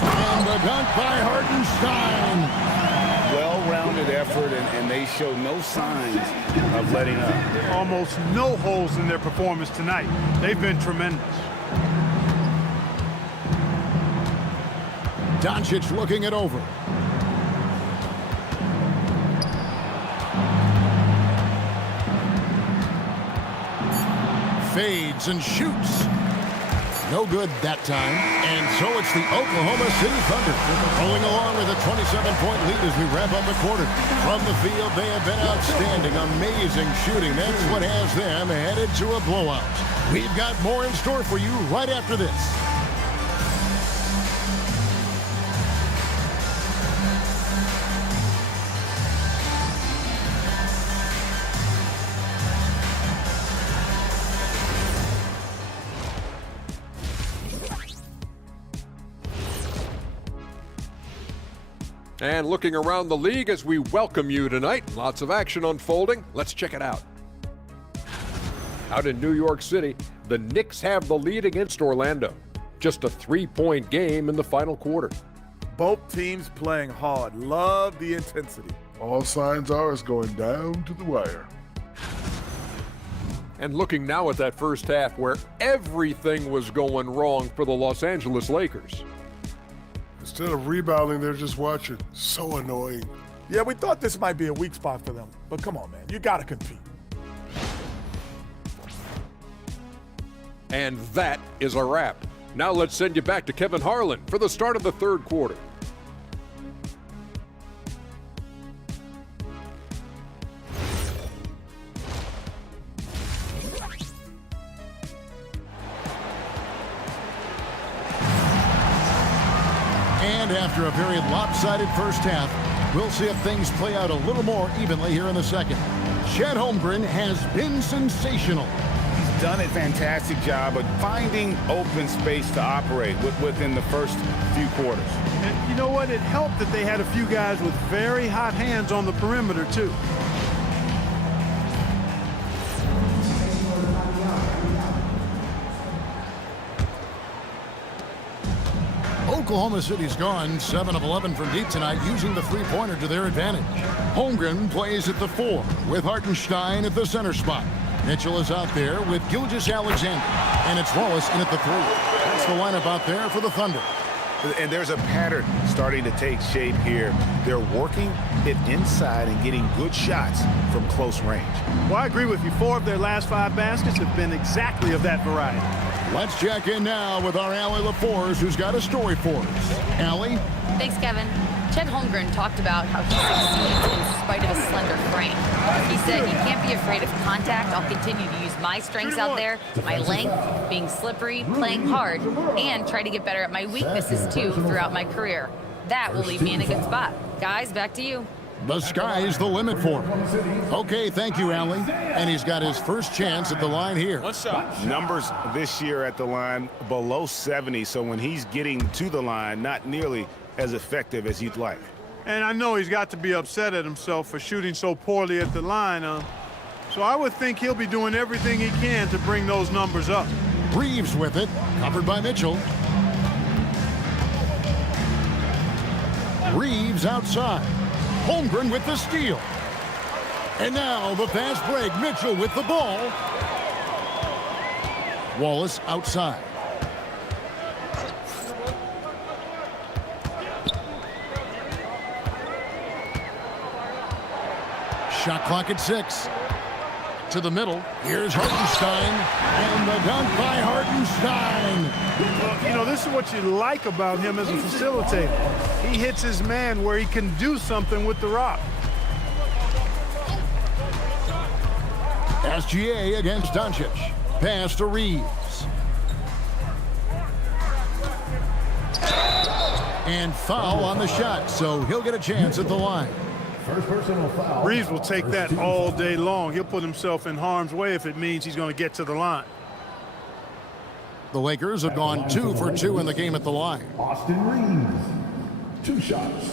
And the dunk by Hartenstein. Well-rounded effort, and they show no signs of letting up. Almost no holes in their performance tonight. They've been tremendous. Doncic looking it over. Fades and shoots. No good that time. And so it's the Oklahoma City Thunder rolling along with a 27-point lead as we wrap up the quarter. From the field, they have been outstanding. Amazing shooting. That's what has them headed to a blowout. We've got more in store for you right after this. And looking around the league as we welcome you tonight. Lots of action unfolding. Let's check it out. Out in New York City, the Knicks have the lead against Orlando. Just a 3-point game in the final quarter. Both teams playing hard. Love the intensity. All signs are it's going down to the wire. And looking now at that first half where everything was going wrong for the Los Angeles Lakers. Instead of rebounding, they're just watching. So annoying. Yeah, we thought this might be a weak spot for them. But come on, man. You got to compete. And that is a wrap. Now let's send you back to Kevin Harlan for the start of the third quarter. And after a very lopsided first half, we'll see if things play out a little more evenly here in the second. Chet Holmgren has been sensational. He's done a fantastic job of finding open space to operate within the first few quarters. And you know what? It helped that they had a few guys with very hot hands on the perimeter, too. Oklahoma City's gone 7 of 11 from deep tonight, using the three-pointer to their advantage. Holmgren plays at the 4 with Hartenstein at the center spot. Mitchell is out there with Gilgeous-Alexander. And it's Wallace in at the 3. That's the lineup out there for the Thunder. And there's a pattern starting to take shape here. They're working it inside and getting good shots from close range. Well, I agree with you. 4 of their last 5 baskets have been exactly of that variety. Let's check in now with our Allie LaForce, who's got a story for us. Allie? Thanks, Kevin. Chet Holmgren talked about how he succeeds in spite of a slender frame. He said, "You can't be afraid of contact. I'll continue to use my strengths out there, my length, being slippery, playing hard, and try to get better at my weaknesses, too, throughout my career. That will leave me in a good spot." Guys, back to you. The sky's the limit for him. Okay, thank you, Allie. And he's got his first chance at the line here. One shot. Numbers this year at the line below 70, so when he's getting to the line, not nearly as effective as you'd like. And I know he's got to be upset at himself for shooting so poorly at the line. So I would think he'll be doing everything he can to bring those numbers up. Reeves with it, covered by Mitchell. Reeves outside. Holmgren with the steal. And now the fast break. Mitchell with the ball. Wallace outside. Shot clock at 6. To the middle. Here's Hartenstein. And the dunk by Hartenstein. Well, you know, this is what you like about him as a facilitator. He hits his man where he can do something with the rock. SGA against Doncic. Pass to Reeves. And foul on the shot, so he'll get a chance at the line. First personal foul. Reeves will take that all day long. He'll put himself in harm's way if it means he's going to get to the line. The Lakers have gone 2 for 2 in the game at the line. Austin Reeves. 2 shots.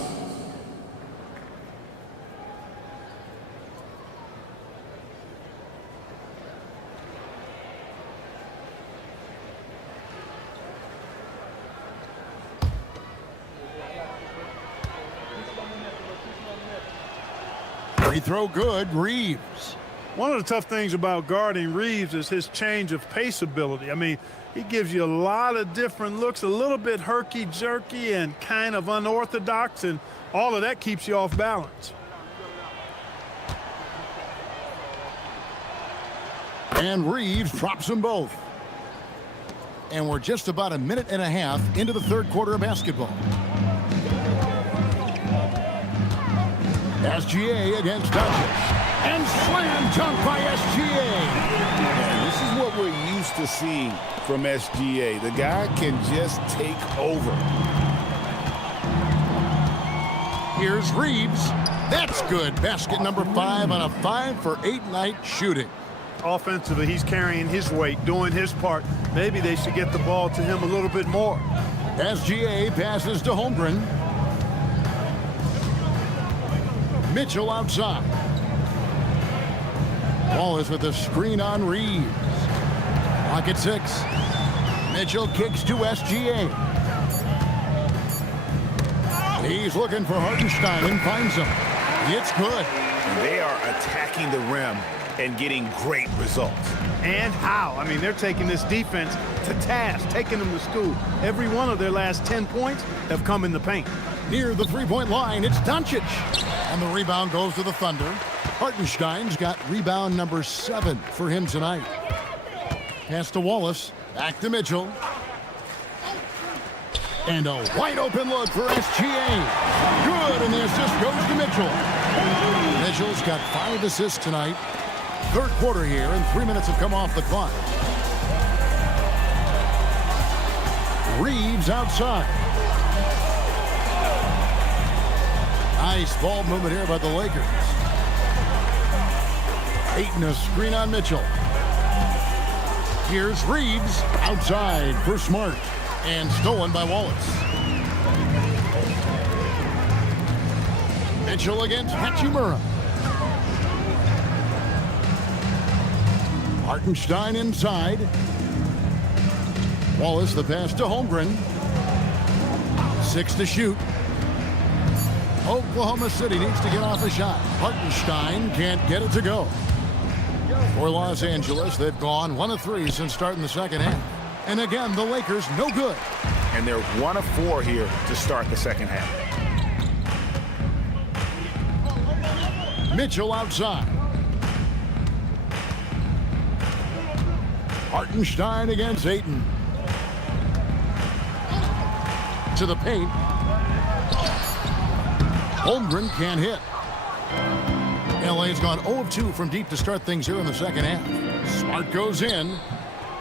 Free throw good, Reeves. One of the tough things about guarding Reeves is his change of pace ability. I mean, he gives you a lot of different looks, a little bit herky-jerky and kind of unorthodox, and all of that keeps you off balance. And Reeves drops them both. And we're just about a minute and a half into the third quarter of basketball. SGA against Doncic. And slam dunk by SGA. And this is what we're used to seeing from SGA. The guy can just take over. Here's Reeves. That's good. Basket number 5 on a 5 for 8 night shooting. Offensively, he's carrying his weight, doing his part. Maybe they should get the ball to him a little bit more. SGA passes to Holmgren. Mitchell outside. Wallace with a screen on Reeves. Clock at 6. Mitchell kicks to SGA. He's looking for Hartenstein and finds him. It's good. And they are attacking the rim and getting great results. And how? I mean, they're taking this defense to task, taking them to school. Every one of their last 10 points have come in the paint. Near the three-point line, it's Doncic. And the rebound goes to the Thunder. Hartenstein's got rebound number 7 for him tonight. Pass to Wallace. Back to Mitchell. And a wide-open look for SGA. Good, and the assist goes to Mitchell. Mitchell's got 5 assists tonight. Third quarter here, and 3 minutes have come off the clock. Reeves outside. Nice ball movement here by the Lakers. Ayton a screen on Mitchell. Here's Reeves outside for Smart. And stolen by Wallace. Mitchell against Hachimura. Hartenstein inside. Wallace the pass to Holmgren. 6 to shoot. Oklahoma City needs to get off a shot. Hartenstein can't get it to go. For Los Angeles, they've gone 1 of 3 since starting the second half. And again, the Lakers no good. And they're 1 of 4 here to start the second half. Mitchell outside. Hartenstein against Ayton. To the paint. Holmgren can't hit. LA's gone 0 of 2 from deep to start things here in the second half. Smart goes in,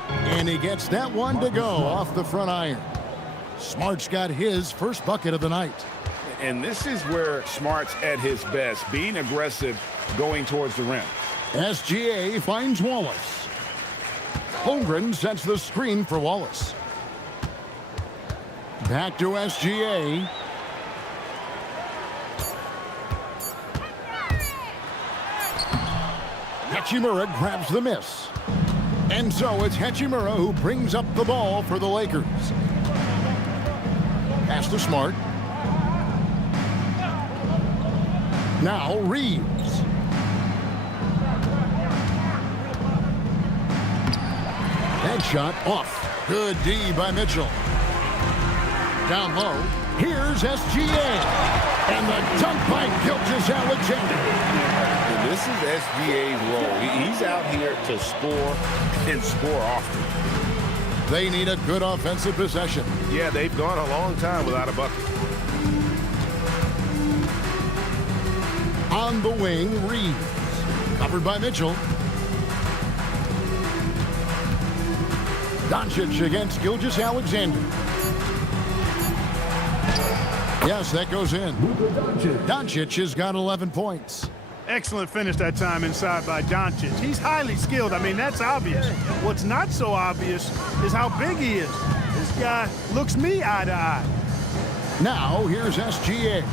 and he gets that one to go off the front iron. Smart's got his first bucket of the night. And this is where Smart's at his best, being aggressive, going towards the rim. SGA finds Wallace. Holmgren sets the screen for Wallace. Back to SGA. Hachimura grabs the miss. And so it's Hachimura who brings up the ball for the Lakers. Pass to Smart. Now Reeves. Headshot off. Good D by Mitchell. Down low. Here's SGA. And the dunk by Gilgeous-Alexander. And this is SGA's role. He's out here to score and score often. They need a good offensive possession. Yeah, they've gone a long time without a bucket. On the wing, Reeves. Covered by Mitchell. Doncic against Gilgeous-Alexander. Yes, that goes in. Doncic has got 11 points. Excellent finish that time inside by Doncic. He's highly skilled. I mean, that's obvious. What's not so obvious is how big he is. This guy looks me eye to eye. Now, here's SGA.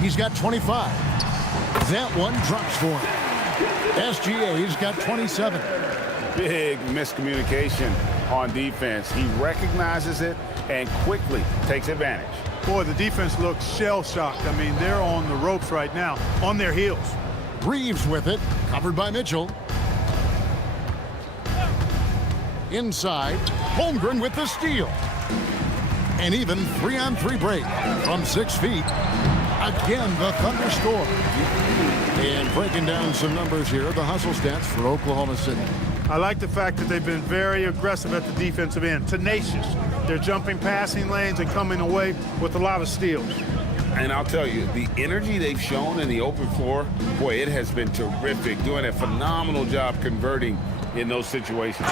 He's got 25. That one drops for him. SGA's got 27. Big miscommunication on defense. He recognizes it and quickly takes advantage. Boy, the defense looks shell-shocked. I mean, they're on the ropes right now, on their heels. Reeves with it, covered by Mitchell. Inside, Holmgren with the steal. And even 3-on-3 break from 6 feet. Again, the Thunder score. And breaking down some numbers here, the hustle stats for Oklahoma City. I like the fact that they've been very aggressive at the defensive end, tenacious. They're jumping passing lanes and coming away with a lot of steals. And I'll tell you, the energy they've shown in the open floor, boy, it has been terrific. Doing a phenomenal job converting in those situations.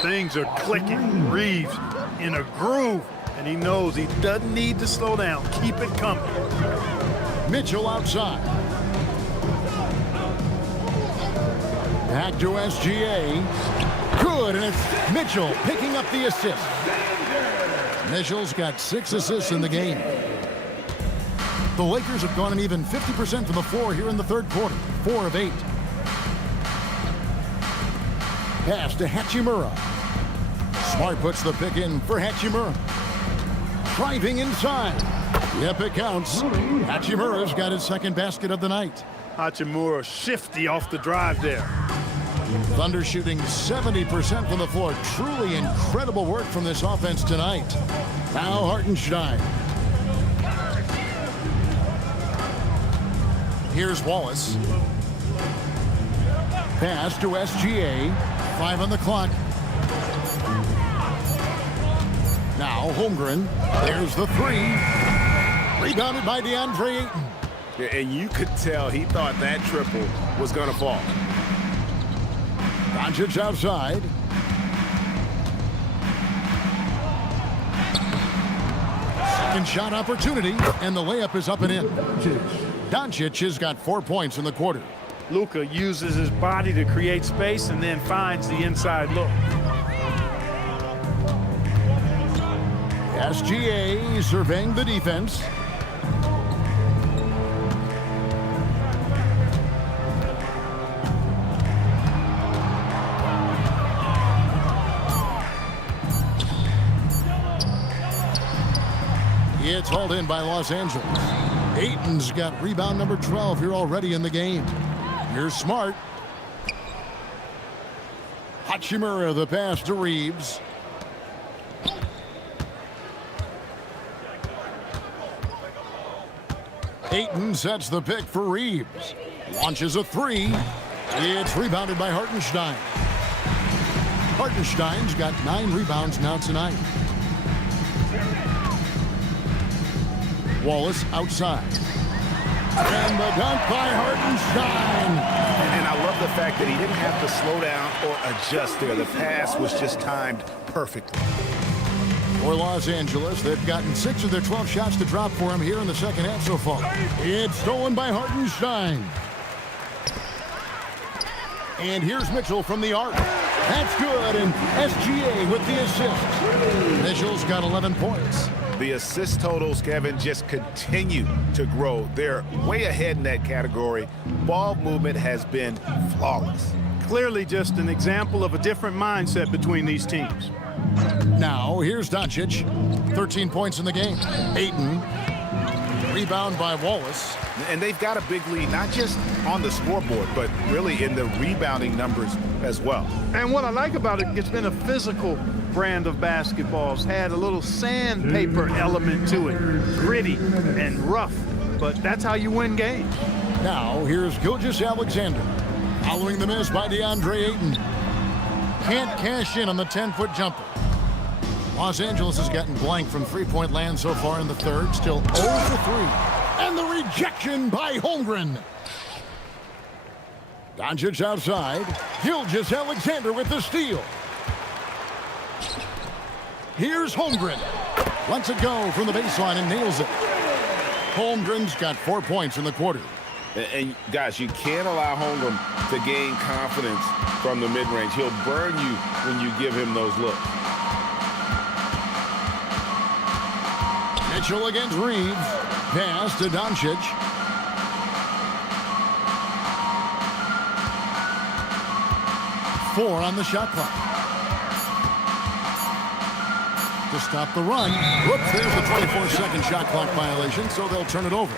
Things are clicking. Reeves in a groove, and he knows he doesn't need to slow down. Keep it coming. Mitchell outside. Back to SGA. Good, and it's Mitchell picking up the assist. Mitchell's got 6 assists in the game. The Lakers have gone an even 50% from the floor here in the third quarter. 4 of 8. Pass to Hachimura. Smart puts the pick in for Hachimura. Driving inside. Yep, it counts. Hachimura's got his second basket of the night. Hachimura shifty off the drive there. Thunder shooting 70% from the floor. Truly incredible work from this offense tonight. Now Hartenstein. Here's Wallace. Pass to SGA. 5 on the clock. Now Holmgren. There's the 3. Rebounded by DeAndre Ayton. And you could tell he thought that triple was going to fall. Doncic outside. Second shot opportunity, and the layup is up and in. Doncic has got 4 points in the quarter. Luka uses his body to create space and then finds the inside look. SGA surveying the defense. It's hauled in by Los Angeles. Ayton's got rebound number 12 here already in the game. Here's Smart. Hachimura the pass to Reeves. Ayton sets the pick for Reeves. Launches a 3. It's rebounded by Hartenstein. Hartenstein's got 9 rebounds now tonight. Wallace outside. And the dunk by Hartenstein. And I love the fact that he didn't have to slow down or adjust there. The pass was just timed perfectly. For Los Angeles, they've gotten 6 of their 12 shots to drop for him here in the second half so far. It's stolen by Hartenstein. And here's Mitchell from the arc. That's good, and SGA with the assist. Mitchell's got 11 points. The assist totals, Kevin, just continue to grow. They're way ahead in that category. Ball movement has been flawless. Clearly just an example of a different mindset between these teams. Now, here's Doncic. 13 points in the game. Ayton. Rebound by Wallace. And they've got a big lead, not just on the scoreboard, but really in the rebounding numbers as well. And what I like about it, it's been a physical brand of basketball. It's had a little sandpaper element to it, gritty and rough, but that's how you win games. Now, here's Gilgeous-Alexander. Following the miss by DeAndre Ayton. Can't cash in on the 10-foot jumper. Los Angeles has gotten blank from three-point land so far in the third. Still 0 for 3. And the rejection by Holmgren. Doncic outside. Gilgeous-Alexander with the steal. Here's Holmgren. Lets it go from the baseline and nails it. Holmgren's got 4 points in the quarter. And guys, you can't allow Holmgren to gain confidence from the mid-range. He'll burn you when you give him those looks. Mitchell against Reeves. Pass to Doncic. Four on the shot clock. To stop the run. Whoops, there's the 24-second shot clock violation, so they'll turn it over.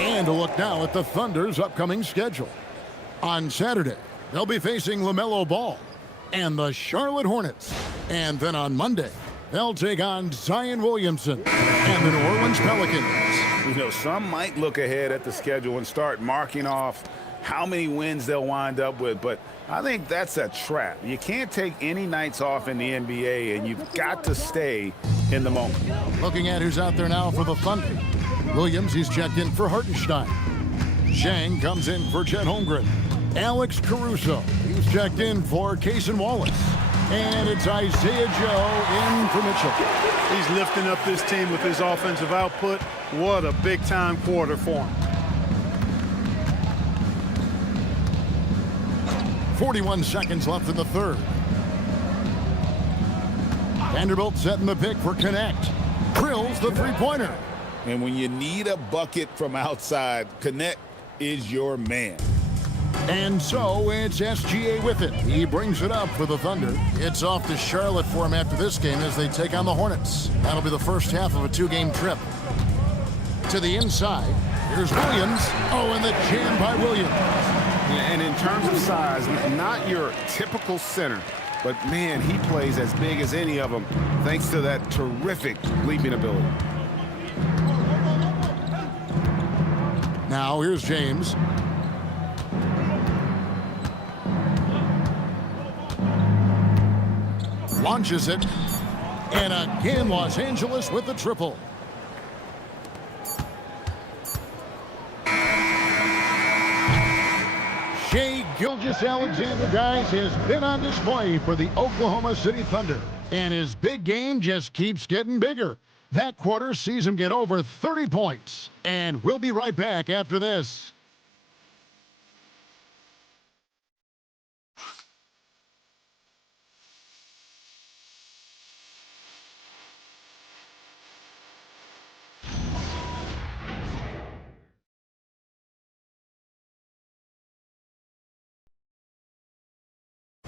And a look now at the Thunder's upcoming schedule. On Saturday, they'll be facing LaMelo Ball and the Charlotte Hornets. And then on Monday, they'll take on Zion Williamson and the New Orleans Pelicans. You know, some might look ahead at the schedule and start marking off how many wins they'll wind up with, but I think that's a trap. You can't take any nights off in the NBA, and you've got to stay in the moment. Looking at who's out there now for the Thunder. Williams, he's checked in for Hartenstein. Shang comes in for Chet Holmgren. Alex Caruso, he's checked in for Cason Wallace. And it's Isaiah Joe in for Mitchell. He's lifting up this team with his offensive output. What a big-time quarter for him. 41 seconds left in the third. Vanderbilt setting the pick for Connect. Drills the three-pointer. And when you need a bucket from outside, Connect is your man. And so it's SGA with it. He brings it up for the Thunder. It's off to Charlotte for him after this game as they take on the Hornets. That'll be the first half of a two-game trip. To the inside, here's Williams. Oh, and the jam by Williams. And in terms of size, not your typical center, but man, he plays as big as any of them thanks to that terrific leaping ability. Now here's James. Launches it. And again, Los Angeles with the triple. Shai Gilgeous-Alexander, guys, has been on display for the Oklahoma City Thunder. And his big game just keeps getting bigger. That quarter sees him get over 30 points. And we'll be right back after this.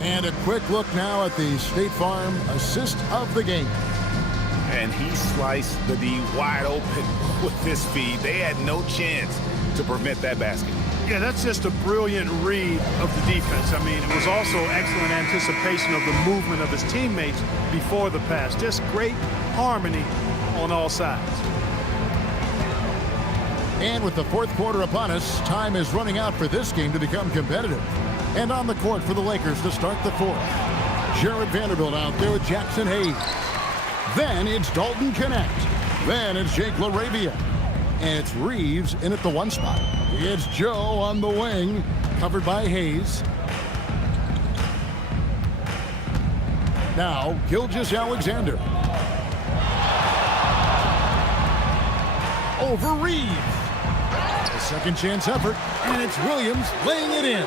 And a quick look now at the State Farm assist of the game. And he sliced the D wide open with this feed. They had no chance to prevent that basket. Yeah, that's just a brilliant read of the defense. I mean, it was also excellent anticipation of the movement of his teammates before the pass. Just great harmony on all sides. And with the fourth quarter upon us, time is running out for this game to become competitive. And on the court for the Lakers to start the fourth. Jared Vanderbilt out there with Jackson Hayes. Then it's Dalton Connect. Then it's Jake LaRavia. And it's Reeves in at the one spot. It's Joe on the wing, covered by Hayes. Now, Gilgeous-Alexander. Over Reeves. A second chance effort, and it's Williams laying it in.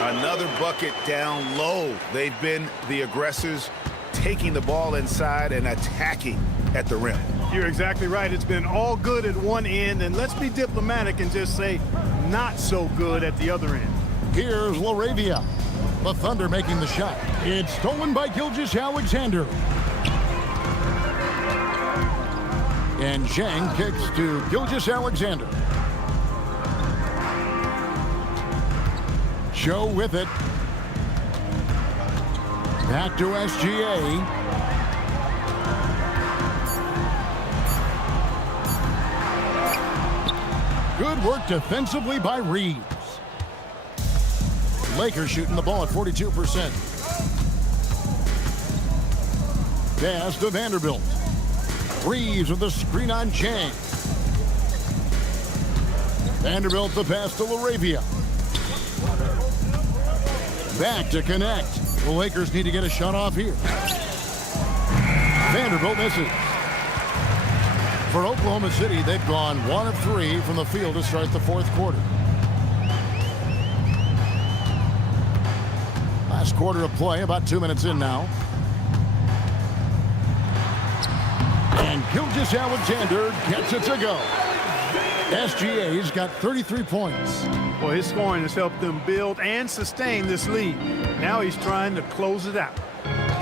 Another bucket down low. They've been the aggressors, taking the ball inside and attacking at the rim. You're exactly right. It's been all good at one end, and let's be diplomatic and just say not so good at the other end. Here's LaRavia. The Thunder making the shot. It's stolen by Gilgeous-Alexander. And Zhang kicks to Gilgeous-Alexander. Show with it. Back to SGA. Good work defensively by Reeves. Lakers shooting the ball at 42%. Pass to Vanderbilt. Reeves with the screen on Chang. Vanderbilt the pass to LaRavia. Back to connect. The Lakers need to get a shot off here. Vanderbilt misses. For Oklahoma City, they've gone 1 of 3 from the field to start the fourth quarter. Last quarter of play, about 2 minutes in now. And Gilgeous-Alexander gets it to go. SGA's got 33 points. Well, his scoring has helped them build and sustain this lead. Now he's trying to close it out.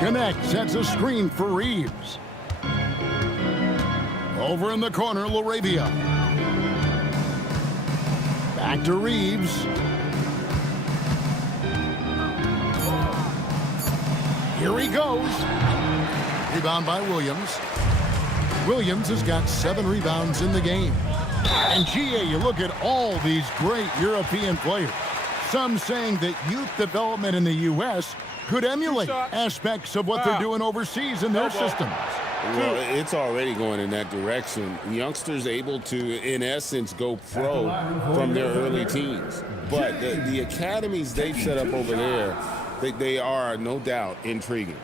Connect sets a screen for Reeves. Over in the corner, LaRavia. Back to Reeves. Here he goes. Rebound by Williams. Williams has got 7 rebounds in the game. And GA, you look at all these great European players. Some saying that youth development in the U.S. could emulate aspects of what they're doing overseas in their systems. Well, it's already going in that direction. Youngsters able to, in essence, go pro from their early teens. But the academies they've set up over there, they are, no doubt, intriguing.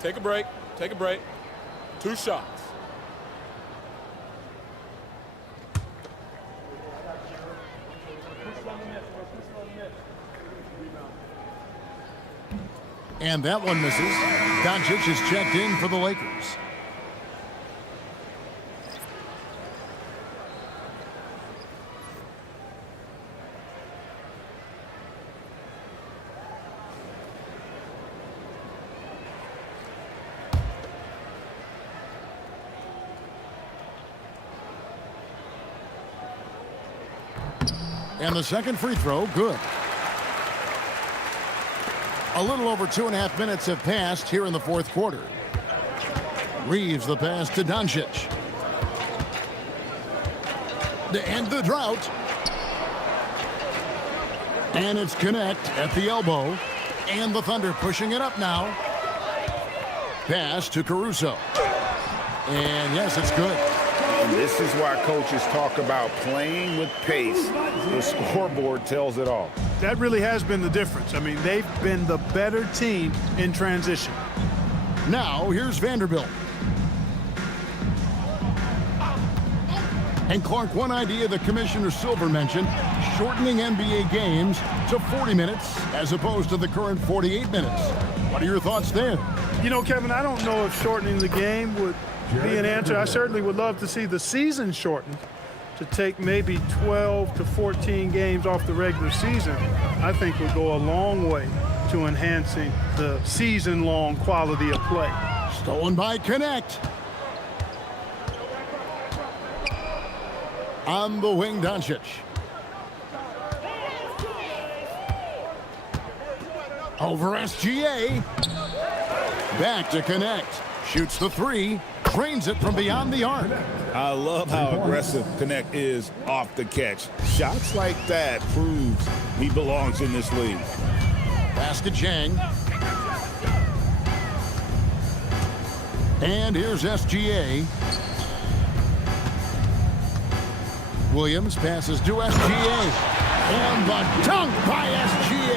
Take a break. Take a break. 2 shots. And that one misses. Doncic is checked in for the Lakers. And the second free throw, good. A little over 2.5 minutes have passed here in the fourth quarter. Reeves the pass to Doncic. To end the drought. And it's Connect at the elbow. And the Thunder pushing it up now. Pass to Caruso. And yes, it's good. And this is why coaches talk about playing with pace. The scoreboard tells it all. That really has been the difference. I mean, they've been the better team in transition. Now, here's Vanderbilt. And Clark, one idea that Commissioner Silver mentioned, shortening NBA games to 40 minutes as opposed to the current 48 minutes. What are your thoughts there? You know, Kevin, I don't know if shortening the game would be an answer. I certainly would love to see the season shortened to take maybe 12 to 14 games off the regular season. I think would go a long way to enhancing the season-long quality of play. Stolen by Connect. On the wing, Doncic. Over SGA. Back to Connect. Shoots the 3. Drains it from beyond the arc. I love how aggressive Connect is off the catch. Shots like that proves he belongs in this league. Pass to Chang. And here's SGA. Williams passes to SGA. And the dunk by SGA.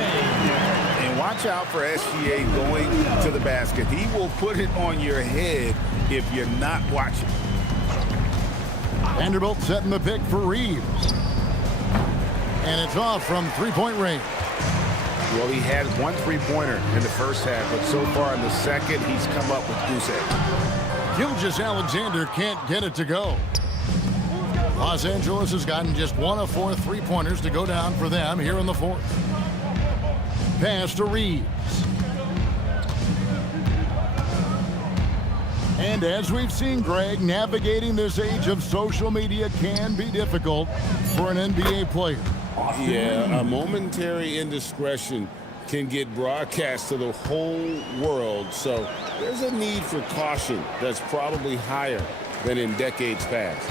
And watch out for SGA going to the basket. He will put it on your head if you're not watching. Vanderbilt setting the pick for Reeves. And it's off from three-point range. Well, he had 1 3-pointer in the first half, but so far in the second, he's come up with goose egg. Gilgeous-Alexander can't get it to go. Los Angeles has gotten just 1 of 4 3-pointers to go down for them here in the fourth. Pass to Reeves. And as we've seen, Greg, navigating this age of social media can be difficult for an NBA player. Yeah, a momentary indiscretion can get broadcast to the whole world. So there's a need for caution that's probably higher than in decades past.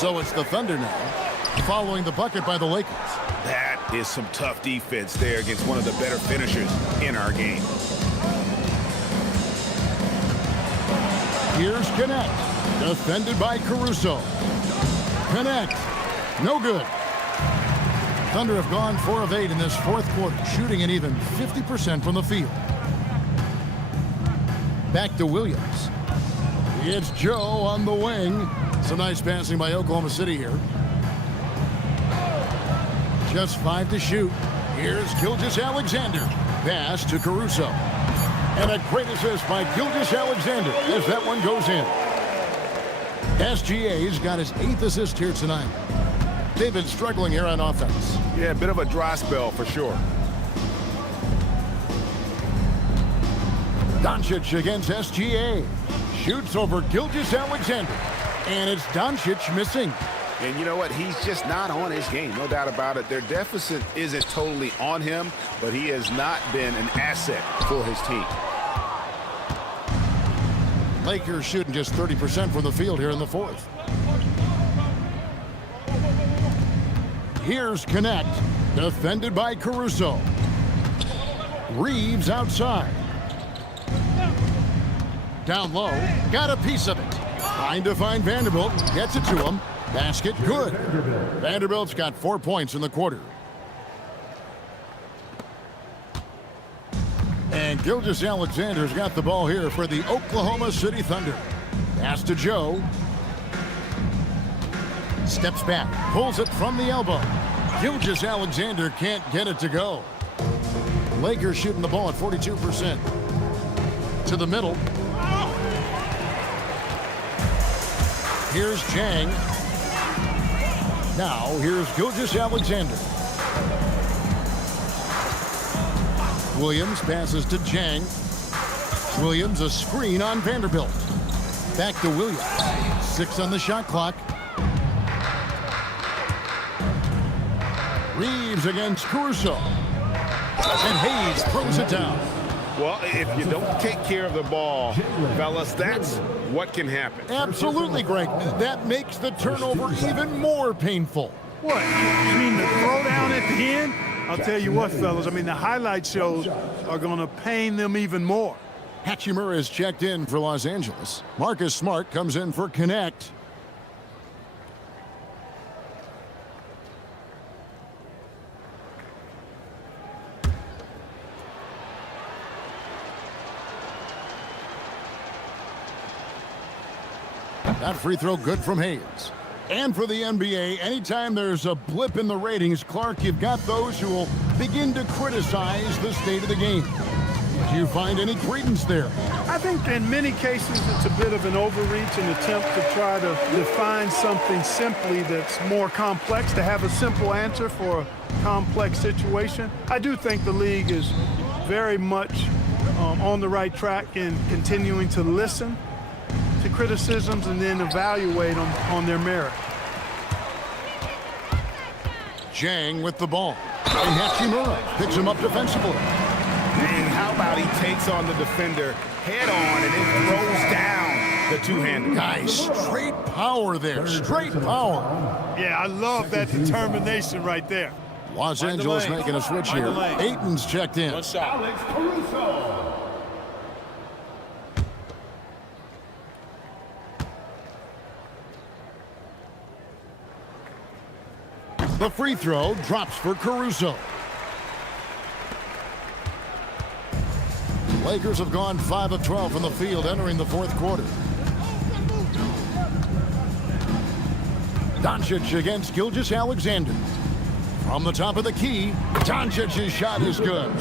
So it's the Thunder now, following the bucket by the Lakers. That is some tough defense there against one of the better finishers in our game. Here's Connect, defended by Caruso. Connect, no good. Thunder have gone 4 of 8 in this fourth quarter, shooting an even 50% from the field. Back to Williams. It's Joe on the wing. Some nice passing by Oklahoma City here. Just 5 to shoot. Here's Gilgeous-Alexander. Pass to Caruso. And a great assist by Gilgeous-Alexander as that one goes in. SGA's got his 8th assist here tonight. They've been struggling here on offense. Yeah, a bit of a dry spell for sure. Doncic against SGA. Shoots over Gilgeous-Alexander. And it's Doncic missing. And you know what? He's just not on his game, no doubt about it. Their deficit isn't totally on him, but he has not been an asset for his team. Lakers shooting just 30% from the field here in the fourth. Here's Connect, defended by Caruso. Reeves outside. Down low, got a piece of it. Trying to find Vanderbilt, gets it to him. Basket good. Vanderbilt's got 4 points in the quarter. And Gilgeous-Alexander's got the ball here for the Oklahoma City Thunder. Pass to Joe. Steps back, pulls it from the elbow. Gilgeous-Alexander can't get it to go. Lakers shooting the ball at 42%. To the middle. Here's Chang. Now, here's Gilgeous-Alexander. Williams passes to Chang. Williams, a screen on Vanderbilt. Back to Williams. 6 on the shot clock. Reeves against Caruso. And Hayes throws it down. Well, if you don't take care of the ball, fellas, that's what can happen. Absolutely, Greg. That makes the turnover even more painful. What? You mean the throwdown at the end? I'll tell you what, fellas. I mean, the highlight shows are going to pain them even more. Hachimura is checked in for Los Angeles. Marcus Smart comes in for Connect. That free throw good from Hayes. And for the NBA, anytime there's a blip in the ratings, Clark, you've got those who will begin to criticize the state of the game. Do you find any credence there? I think in many cases it's a bit of an overreach, an attempt to try to define something simply that's more complex, to have a simple answer for a complex situation. I do think the league is very much on the right track in continuing to listen to criticisms and then evaluate them on their merit. Jang with the ball. And Hachimura picks him up defensively. And how about he takes on the defender head on and then throws down the two-handed. Guys, straight power there. Straight power. Yeah, I love that determination right there. Los Angeles making a switch here. Ayton's checked in. One shot. Alex Caruso. The free throw drops for Caruso. Lakers have gone 5 of 12 from the field entering the fourth quarter. Doncic against Gilgeous-Alexander. From the top of the key, Doncic's shot is good.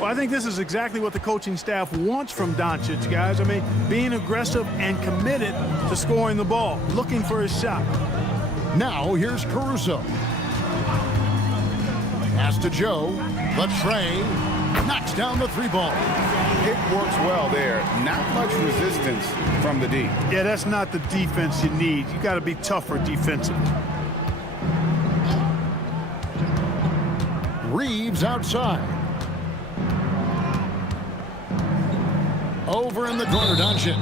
Well, I think this is exactly what the coaching staff wants from Doncic, guys. I mean, being aggressive and committed to scoring the ball, looking for his shot. Now here's Caruso. Pass to Joe. The tray knocks down the 3 ball. pick works well there. Not much resistance from the D. Yeah, that's not the defense you need. You got to be tougher defensively. Reeves outside. Over in the corner, Doncic.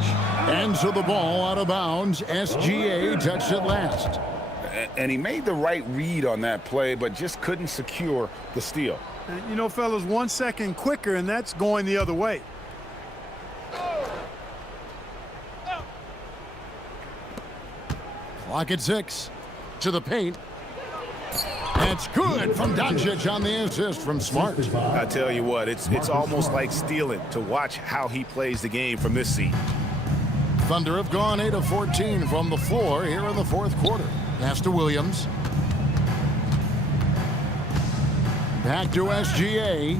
And so the ball out of bounds. SGA touched it last. And he made the right read on that play, but just couldn't secure the steal. And, you know, fellas, 1 second quicker, and that's going the other way. Clock at 6. To the paint. That's good from Doncic on the assist from Smart. I tell you what, it's almost like stealing to watch how he plays the game from this seat. Thunder have gone 8 of 14 from the floor here in the fourth quarter. Pass to Williams. Back to SGA.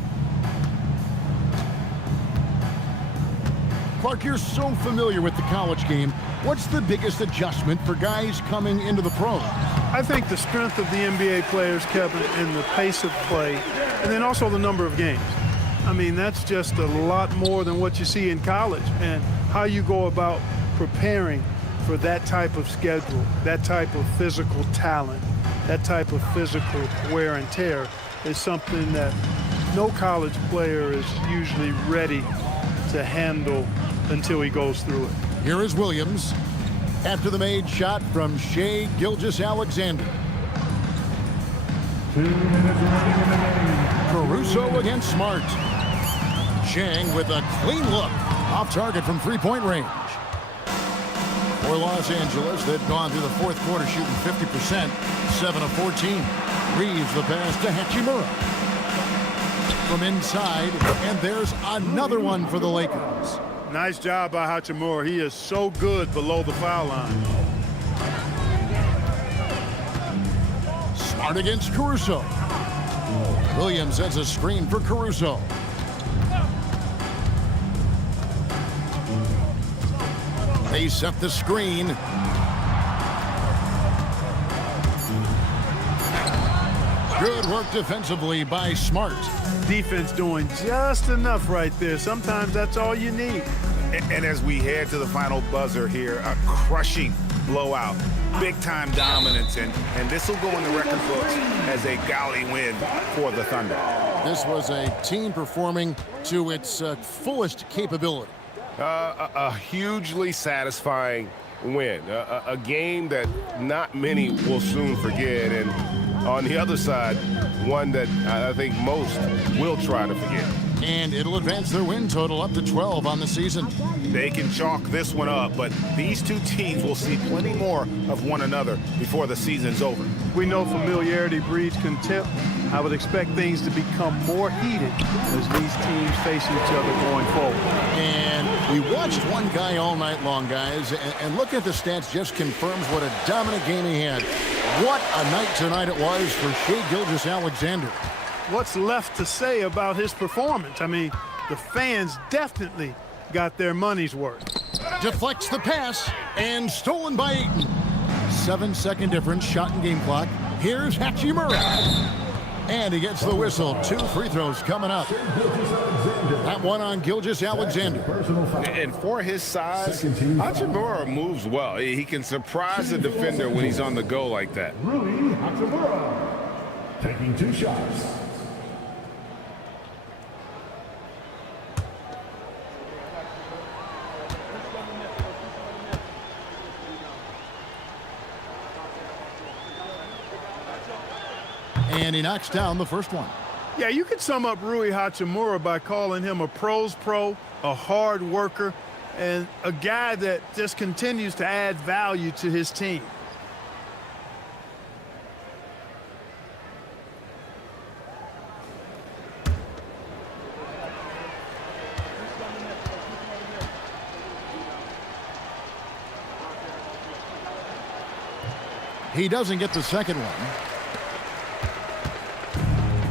Clark, you're so familiar with the college game. What's the biggest adjustment for guys coming into the pros? I think the strength of the NBA players, Kevin, and the pace of play, and then also the number of games. I mean, that's just a lot more than what you see in college, and how you go about preparing for that type of schedule, that type of physical talent, that type of physical wear and tear is something that no college player is usually ready to handle until he goes through it. Here is Williams after the made shot from Shai Gilgeous-Alexander. Caruso against Smart. Chang with a clean look off target from three-point range. For Los Angeles, they've gone through the fourth quarter shooting 50%, 7 of 14. Reeves the pass to Hachimura. From inside, and there's another one for the Lakers. Nice job by Hachimura. He is so good below the foul line. Smart against Caruso. Williams has a screen for Caruso. They set the screen. Good work defensively by Smart. Defense doing just enough right there. Sometimes that's all you need. And as we head to the final buzzer here, a crushing blowout, big-time dominance, and this will go in the record books as a gaudy win for the Thunder. This was a team performing to its fullest capability. A hugely satisfying win, a game that not many will soon forget, and on the other side, one that I think most will try to forget. And it'll advance their win total up to 12 on the season. They can chalk this one up, but these two teams will see plenty more of one another before the season's over. We know familiarity breeds contempt. I would expect things to become more heated as these teams face each other going forward. And we watched one guy all night long, guys, and look at the stats just confirms what a dominant game he had. What a night tonight it was for Shai Gilgeous-Alexander. What's left to say about his performance? I mean, the fans definitely got their money's worth. Deflects the pass and stolen by Ayton. 7-second difference, shot and game clock. Here's Hachimura. And he gets the whistle. 2 free throws coming up. That one on Gilgeous-Alexander. And for his size, Hachimura moves well. He can surprise the defender when he's on the go like that. Rui Hachimura taking 2 shots. And he knocks down the first one. Yeah, you could sum up Rui Hachimura by calling him a pro's pro, a hard worker, and a guy that just continues to add value to his team. He doesn't get the second one.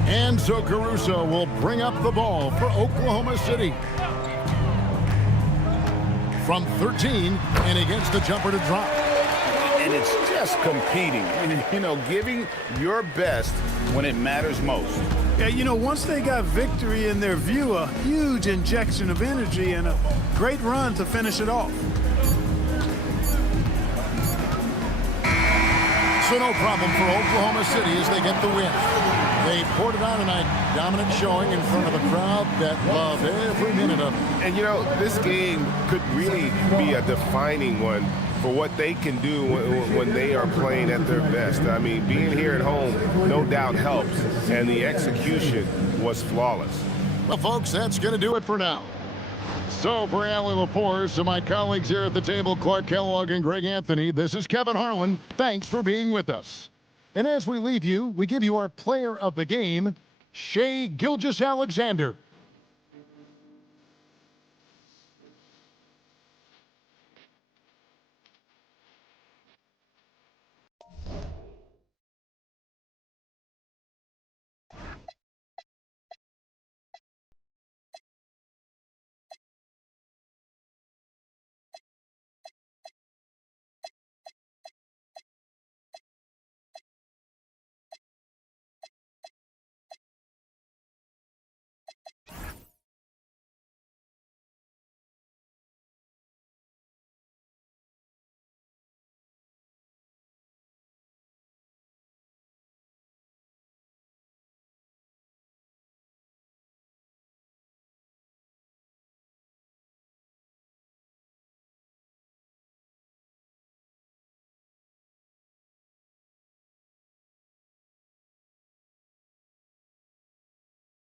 And so Caruso will bring up the ball for Oklahoma City. From 13, and he gets the jumper to drop. And it's just competing, and, you know, giving your best when it matters most. Yeah, you know, once they got victory in their view, a huge injection of energy and a great run to finish it off. So no problem for Oklahoma City as they get the win. They poured it on tonight, dominant showing in front of a crowd that loved every minute of it. And, you know, this game could really be a defining one for what they can do when they are playing at their best. I mean, being here at home no doubt helps, and the execution was flawless. Well, folks, that's going to do it for now. So for Allie Lepore, to my colleagues here at the table, Clark Kellogg and Greg Anthony, this is Kevin Harlan. Thanks for being with us. And as we leave you, we give you our player of the game, Shai Gilgeous-Alexander.